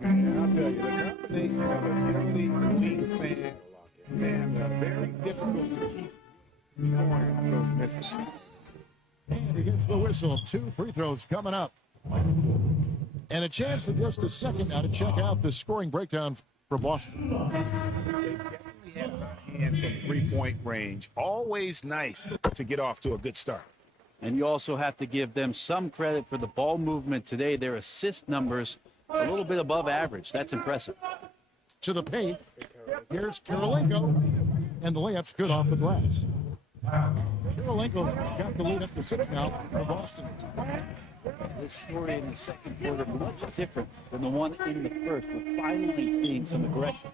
And I'll tell you, the combination of agility and wingspan stamina, very difficult to keep scoring off those misses. And he gets the whistle. 2 free throws coming up. And a chance for just a second now to check out the scoring breakdown for Boston. They definitely have a hand from three-point range. Always nice to get off to a good start. And you also have to give them some credit for the ball movement today. Their assist numbers a little bit above average. That's impressive. To the paint. Here's Kirilenko. And the layup's good off the glass. Kirilenko's got the lead up to 6 now for Boston. This story in the second quarter much different than the one in the first. We're finally seeing some aggression.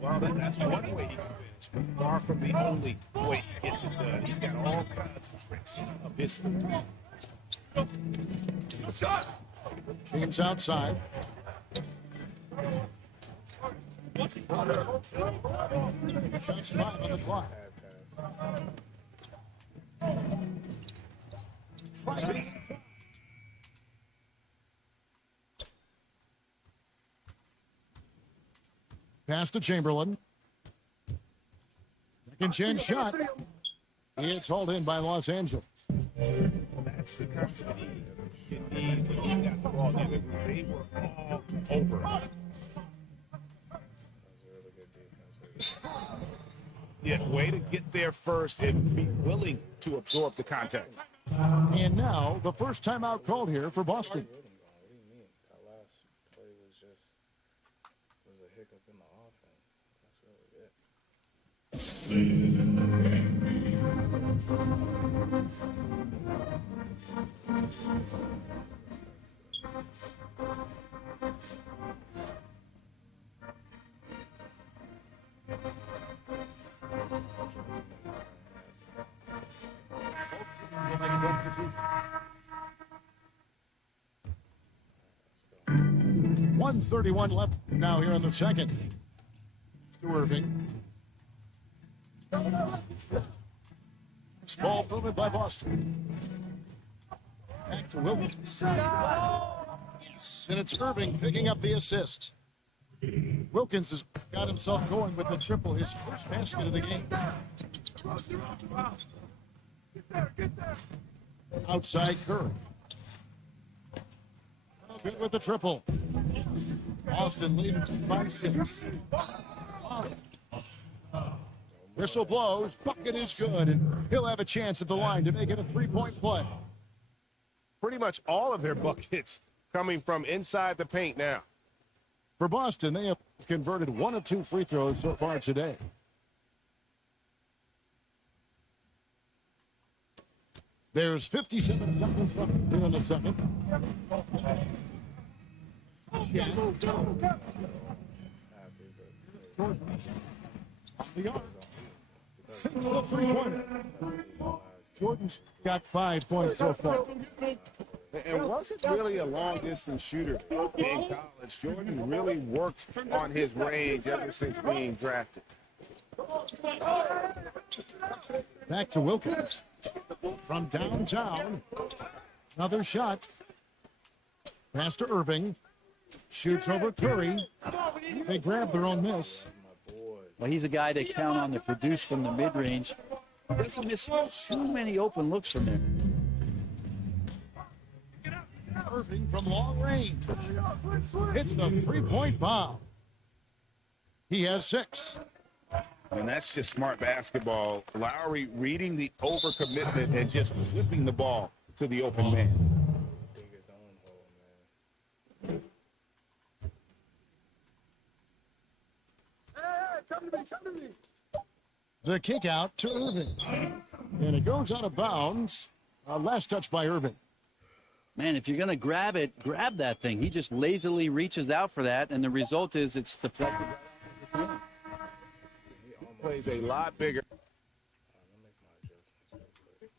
Well, that's one way he can finish, but far from the only way he gets it done. He's got all kinds of tricks up his sleeve. James outside. Shots 5 on the clock. Pass to Chamberlain. Second chance shot. It's hauled in by Los Angeles. That's the kind of speed you need when he's got the ball. They were all over. That was a really good defense. Yeah, way to get there first and be willing to absorb the contact. And now the first timeout called here for Boston. What do you mean? That last play was a hiccup in the offense. That's really it. Let's go. 1:31 left now here in the second. To Irving. This ball movement by Boston. Back to Wilkins. Yes, and it's Irving picking up the assist. Wilkins has got himself going with the triple, his first basket of the game. Outside Curry. Good with the triple. Boston leading by 6. Whistle blows, bucket is good, and he'll have a chance at the line to make it a 3-point play. Pretty much all of their buckets coming from inside the paint now. For Boston, they have converted 1 of 2 free throws so far today. There's 57 seconds left here in the second. Single three-pointer. Jordan's got 5 points so far. And wasn't really a long-distance shooter in college. Jordan really worked on his range ever since being drafted. Back to Wilkins. From downtown. Another shot. Pass to Irving. Shoots over Curry. They grab their own miss. Well, he's a guy they count on to produce from the mid-range. Doesn't miss too many open looks from there. Irving from long range. Hits the three-point bomb. He has 6. And that's just smart basketball. Lowry reading the overcommitment and just flipping the ball to the open man. Dig his own hole, man. The kick out to Irving. And it goes out of bounds. Last touch by Irving. Man, if you're going to grab it, grab that thing. He just lazily reaches out for that, and the result is it's deflected. Plays a lot bigger. Let me make my adjustments real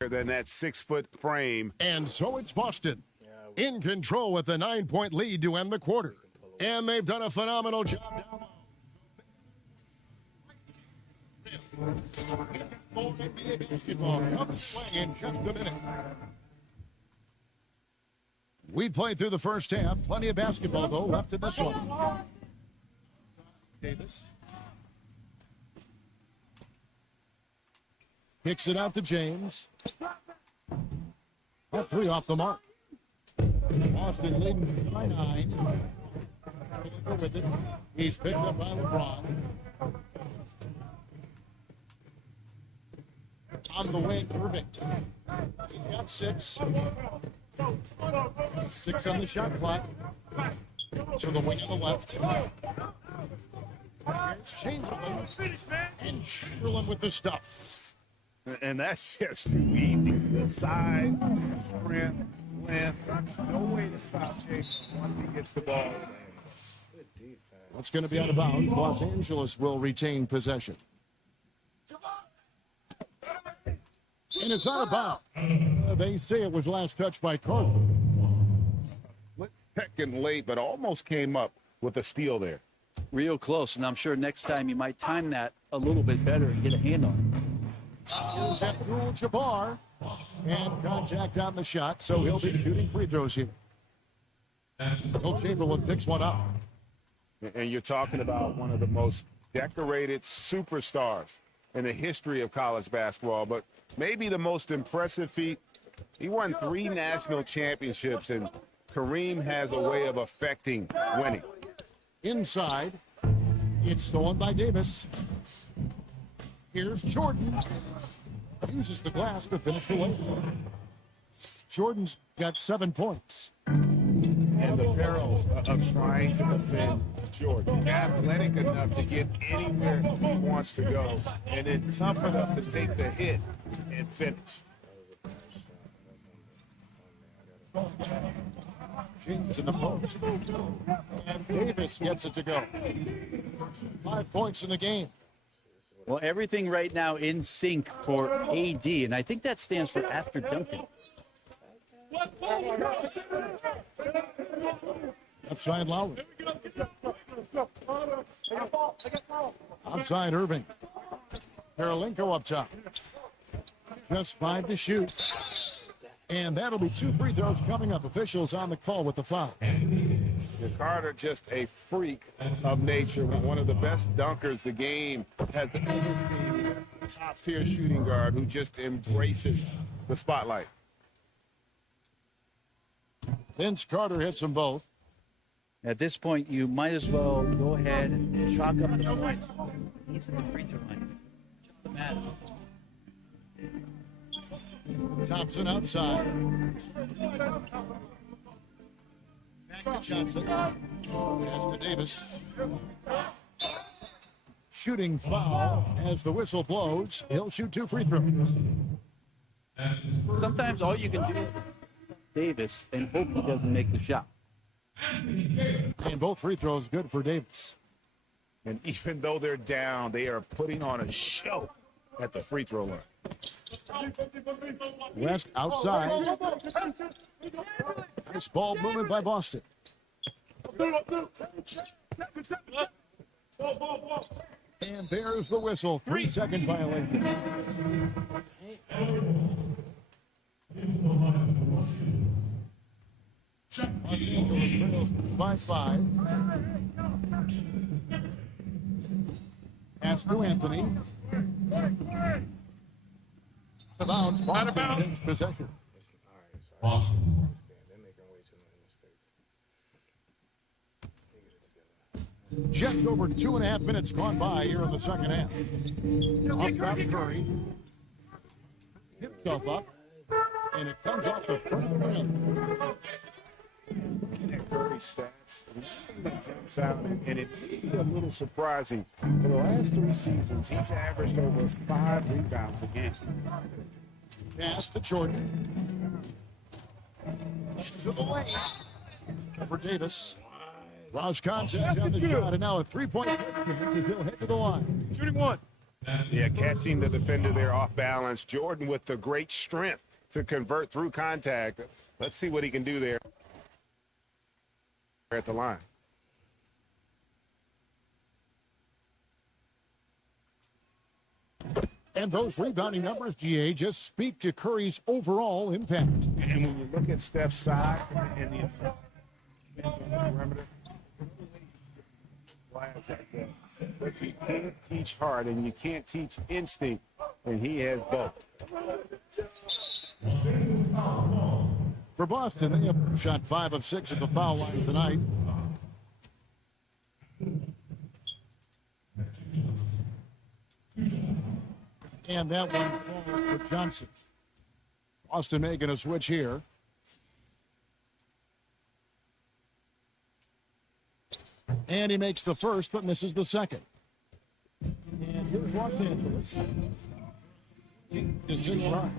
quick. Than that 6-foot frame. And so it's Boston in control with a 9-point lead to end the quarter. And they've done a phenomenal job down. NBA basketball up swing in just a minute. We played through the first half. Plenty of basketball, though, left in this one. Davis. Kicks it out to James. That 3 off the mark. Boston leading by 9. With it. He's picked up by LeBron. On the wing, Irving. He's got 6. 6 on the shot clock. To the wing on the left. Here's Chamberlain. And Chamberlain with the stuff. And that's just too easy. The size, strength, length, no way to stop Jason once he gets the ball. Good defense. That's going to be out of bounds. Los Angeles will retain possession. And it's out of bounds. They say it was last touched by Carter. Split second late, but almost came up with a steal there. Real close, and I'm sure next time you might time that a little bit better and get a hand on it. Here's Abdul-Jabbar. And contact on the shot, so he'll be shooting free throws here. Will Chamberlain picks one up. And you're talking about one of the most decorated superstars in the history of college basketball, but maybe the most impressive feat. He won 3 national championships, and Kareem has a way of affecting winning. Inside, it's stolen by Davis. Here's Jordan. Uses the glass to finish the way. Jordan's got 7 points. And the perils of trying to defend Jordan. Athletic enough to get anywhere he wants to go, and then tough enough to take the hit and finish. James in the post. And Davis gets it to go. 5 points in the game. Well, everything right now in sync for AD, and I think that stands for after dunking. Left side Lowry. Outside Irving. Karolinko up top. Just 5 to shoot. And that'll be 2 free throws coming up. Officials on the call with the foul. Carter just a freak of nature, one of the best dunkers the game has ever seen. Top-tier shooting guard who just embraces the spotlight. Vince Carter hits them both. At this point, you might as well go ahead and chalk up the point. He's in the free throw line. Doesn't matter. Thompson outside. Back to Johnson. Pass to Davis. Shooting foul as the whistle blows. He'll shoot 2 free throws. Sometimes all you can do, Davis, and hope he doesn't make the shot. And both free throws good for Davis. And even though they're down, they are putting on a show at the free throw line. West outside. Nice ball movement by Boston. And there's the whistle. 3-second violation. Los Angeles trails by 5. Pass to Anthony. Out of bounds. Boston takes possession. All right, so they're making way too many mistakes. They get it together. Just over 2.5 minutes gone by here in the second half. Up top Curry. Himself up. And it comes off the front of the rim. Looking at Curry's stats, it jumps out, and it may be a little surprising. For the last 3 seasons, he's averaged over 5 rebounds a game. Pass to Jordan. To the lane. For Davis. Draws contact on the shot, and now a 3-point as he'll head to the line. Shooting 1. Yeah, catching the defender there off balance. Jordan with the great strength to convert through contact. Let's see what he can do there at the line. And those rebounding numbers, GA, just speak to Curry's overall impact. And when you look at Steph's size and the effect on the perimeter, but you can't teach heart and you can't teach instinct, and he has both. For Boston, they have shot 5 of 6 at the foul line tonight. And that one falls for Johnson. Boston making a switch here. And he makes the first, but misses the second. And here's Los Angeles. Is in front.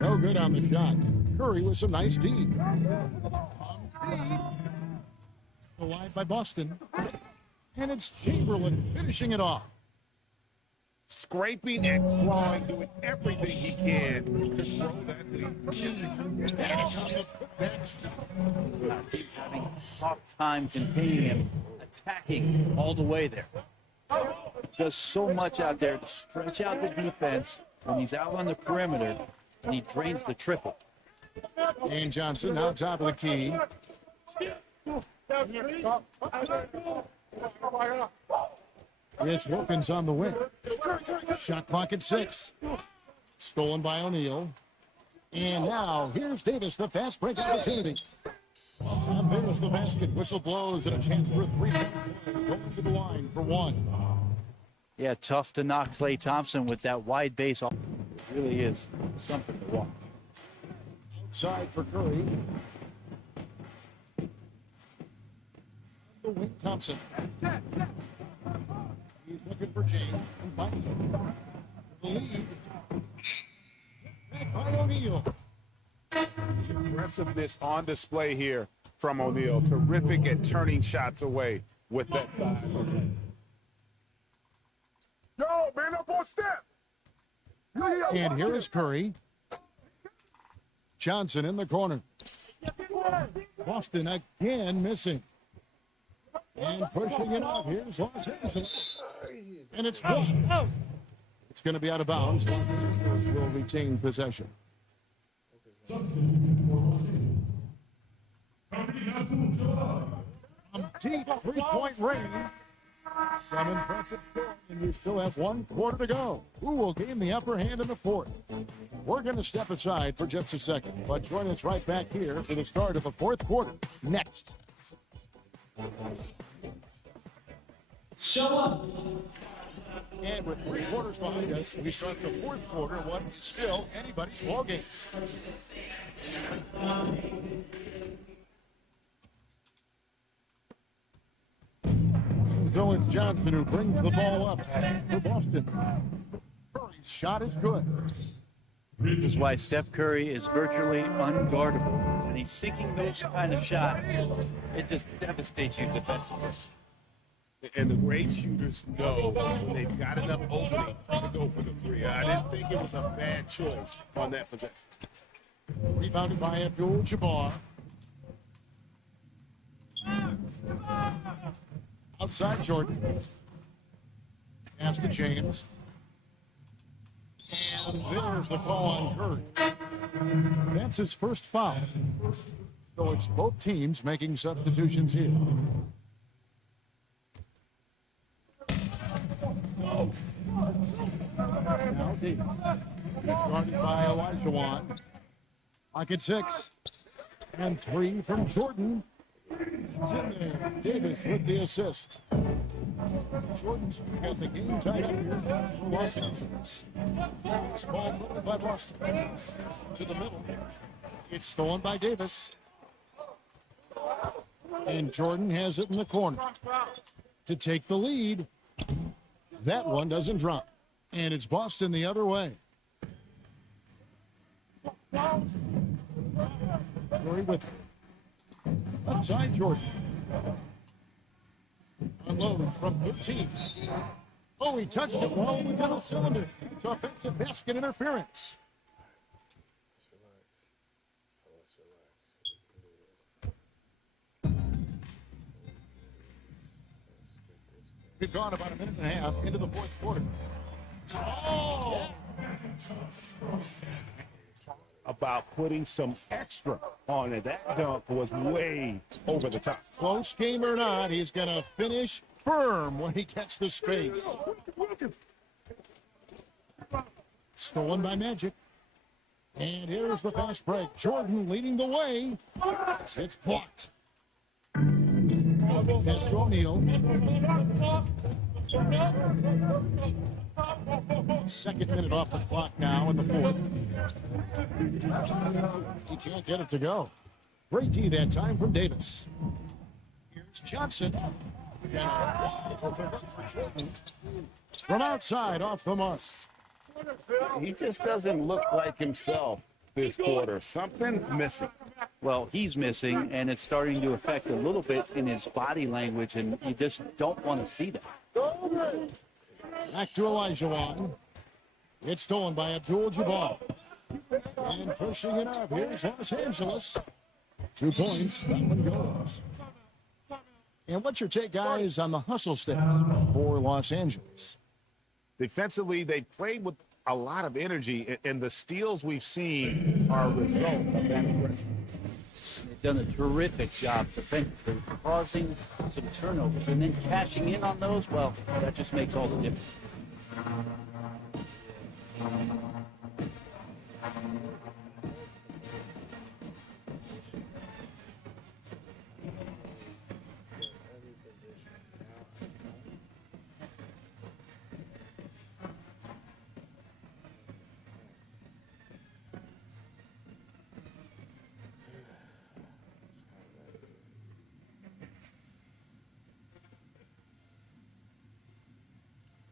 No good on the shot. Curry with some nice D. Alive by Boston. And it's Chamberlain finishing it off. Scraping and clawing, doing everything he can to throw that lead. Team having a tough time containing him, attacking all the way there. Does so much out there to stretch out the defense when he's out on the perimeter, and he drains the triple. Dane Johnson now top of the key. It's Wilkins on the wing. Shot clock at 6. Stolen by O'Neal. And now here's Davis, the fast break opportunity. And there's the basket. Whistle blows and a chance for a 3-point going to the line for 1. Yeah, tough to knock Klay Thompson with that wide base. It really is something to watch. Outside for Curry. The wing Thompson. He's looking for James and finds him. The lead. Back by O'Neal. Aggressiveness on display here from O'Neal. Terrific at turning shots away with that size. Yo, man, up on step. And here is Curry. Johnson in the corner. Boston again missing. And pushing it out. Here's Los Angeles. And it's blocked. It's going to be out of bounds. Los Angeles will retain possession. From deep 3-point range. Some impressive scoring, and we still have 1 quarter to go. Who will gain the upper hand in the 4th? We're going to step aside for just a second, but join us right back here for the start of the 4th quarter next. Show up. And with 3 quarters behind us, we start the 4th quarter. What's still anybody's ballgame. So it's Johnson who brings the ball up for Boston. Curry's shot is good. This is why Steph Curry is virtually unguardable. When he's sinking those kind of shots, it just devastates you defensively. And the great shooters know when they've got enough opening to go for the 3. I didn't think it was a bad choice on that possession. Rebounded by Abdul-Jabbar. Outside Jordan. Pass to James. And there's the call on Curry. That's his first foul. So it's both teams making substitutions here. Now Davis. Guarded by Olajuwon. Clock at 6. And 3 from Jordan. It's in there. Davis with the assist. Jordan's got the game tied up here for Los Angeles. Ball moved by Boston. To the middle. It's stolen by Davis. And Jordan has it in the corner. To take the lead. That one doesn't drop. And it's Boston the other way. Curry with outside Jordan. Unloads from 13. Oh, he touched it well within a cylinder. It's offensive basket interference. We've gone about a minute and a half into the 4th quarter. Oh! About putting some extra on it. That dunk was way over the top. Close game or not, he's going to finish firm when he gets the space. Stolen by Magic. And here's the fast break. Jordan leading the way. It's blocked. Pass to O'Neal. Second minute off the clock now in the 4th. He can't get it to go. Great D that time from Davis. Here's Johnson. From outside, off the mark. He just doesn't look like himself this quarter. Something's missing. Well, he's missing, and it's starting to affect a little bit in his body language, and you just don't want to see that. Back to Elijah. It's stolen by Abdul-Jabbar. And pushing it up. Here's Los Angeles. 2 points. That one goes. And what's your take, guys, on the hustle stat for Los Angeles? Defensively, they played with a lot of energy, and the steals we've seen are a result of that aggressiveness. They've done a terrific job defensively, causing some turnovers, and then cashing in on those. Well, that just makes all the difference.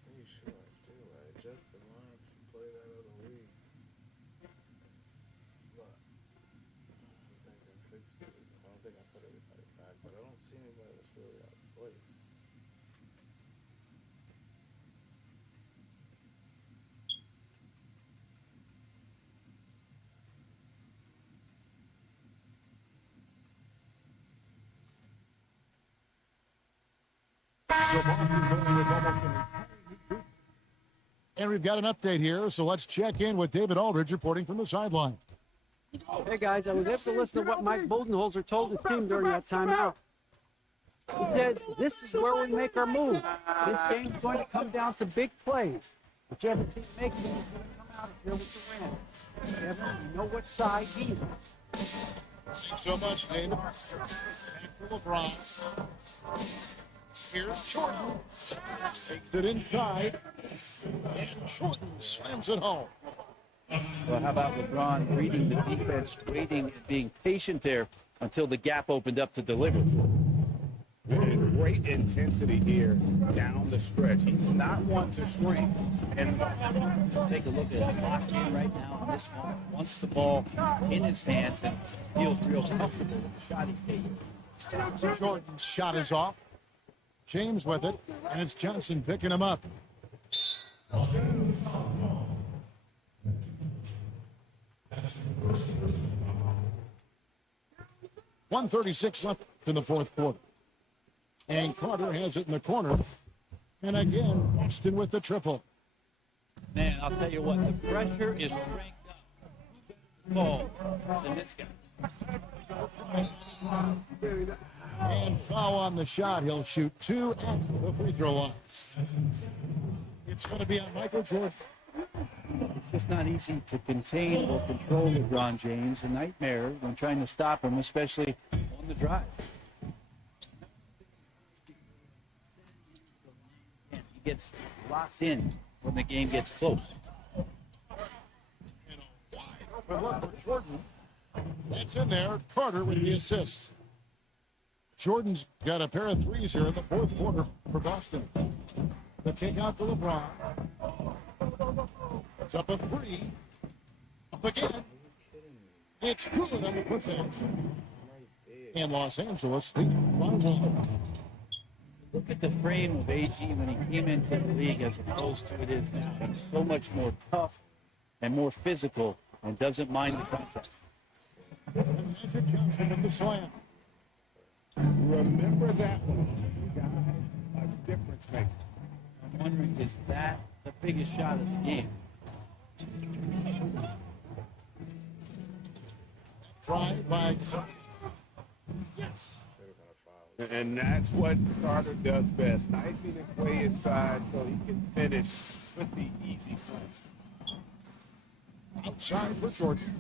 Pretty sure I do. I adjust the line to play that other week. But I think I fixed it. I don't think I put everybody back, but I don't see anybody that's really out of place. So Boston going with almost an entire new group. And we've got an update here, so let's check in with David Aldridge reporting from the sideline. Hey guys, I was able to listen to what Mike Budenholzer told his team during that timeout. He said, "This is where we make our move. This game's going to come down to big plays. Whichever team makes it is going to come out of here with the win. Whatever, you know what side he is." Thanks so much, David. Back to LeBron. Here's Jordan. Takes it inside. And Jordan slams it home. Well, how about LeBron reading the defense, waiting, and being patient there until the gap opened up to deliver? And great intensity here down the stretch. He's not one to shrink. And Take a look at it. Locked in right now in this moment. Wants the ball in his hands and feels real comfortable with the shot he's taking. Jordan's shot is off. James with it, and it's Johnson picking him up. 1:36 left in the fourth quarter. And Carter has it in the corner. And again, Boston with the triple. Man, I'll tell you what, the pressure is cranked up. Ball than this guy. And foul on the shot. He'll shoot 2 at the free throw line. It's going to be on Michael Jordan. It's just not easy to contain or control LeBron James. A nightmare when trying to stop him, especially on the drive. And he gets locked in when the game gets close. Jordan. That's in there. Carter with the assist. Jordan's got a pair of threes here in the fourth quarter for Boston. The kick out to LeBron. It's up a 3. Up again. It's good on the putback. And Los Angeles leads by 1. Look at the frame of AG when he came into the league as opposed to it is now. He's so much more tough and more physical and doesn't mind the contact. And Magic Johnson in the slam. remember that one. You guys, a difference maker. I'm wondering, is that the biggest shot of the game? Tried by yes. And that's what Carter does best. Knifing his way inside so he can finish with the easy play. Outside for Jordan.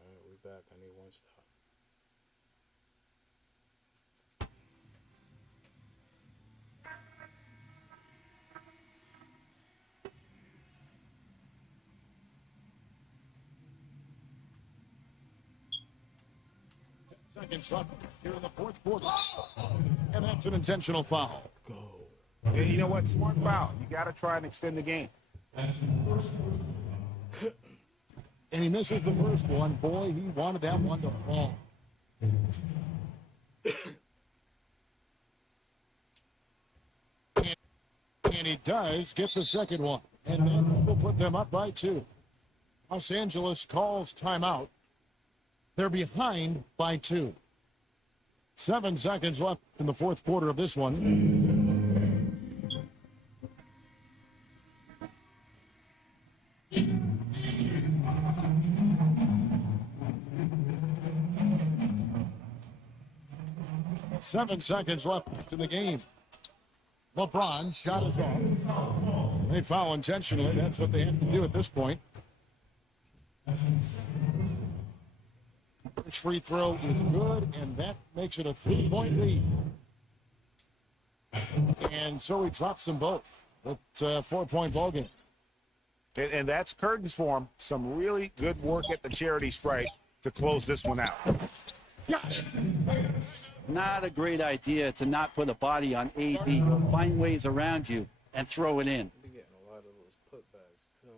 Alright, we're back. I need one stop. Seconds left here in the fourth quarter. And that's an intentional foul. Yeah, you know what? Smart foul. You got to try and extend the game. And he misses the first one. Boy, he wanted that one to fall. And he does get the second one. And then we'll put them up by 2. Los Angeles calls timeout. They're behind by 2. 7 seconds left in the fourth quarter of this one. 7 seconds left in the game. LeBron shot is off. They foul intentionally. That's what they have to do at this point. First free throw is good, and that makes it a 3-point lead. And so he drops them both. It's a 4-point ball game. And that's curtains for him. Some really good work at the charity stripe to close this one out. Not a great idea to not put a body on AD. He'll find ways around you and throw it in. Be getting a lot of those putbacks too.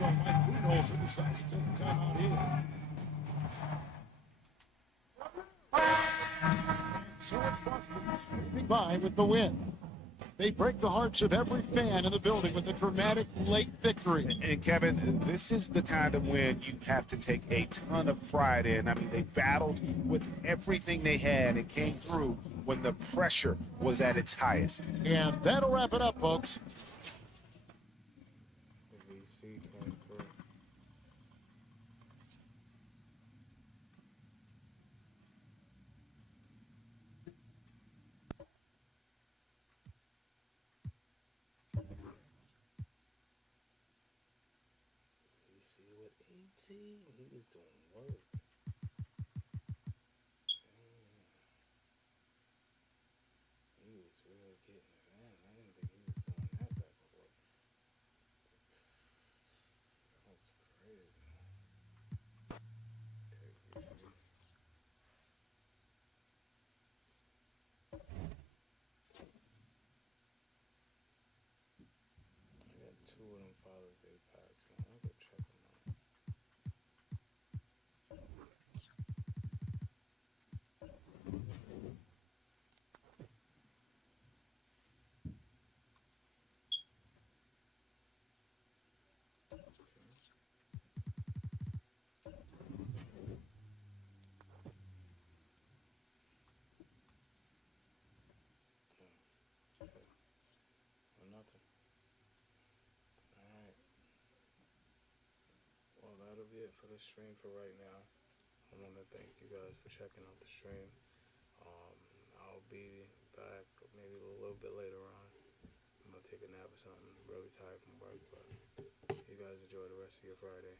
Well, Mike Budenholzer decides to take the time out here. So it's Boston sweeping by with the win. They break the hearts of every fan in the building with a dramatic late victory. And Kevin, this is the kind of win you have to take a ton of pride in. I mean, they battled with everything they had and came through when the pressure was at its highest. And that'll wrap it up, folks. The VC came through. VC with AT, he was doing work. He was really getting it in. I didn't think he was doing that type of work. That was crazy. Okay, VC. I got 2 of them Father's Day packs. Now I'll go check them out. Okay. Well, nothing. Alright. Well, that'll be it for the stream for right now. I want to thank you guys for checking out the stream. I'll be back maybe a little bit later on. I'm going to take a nap or something. I'm really tired from work, but you guys enjoy the rest of your Friday.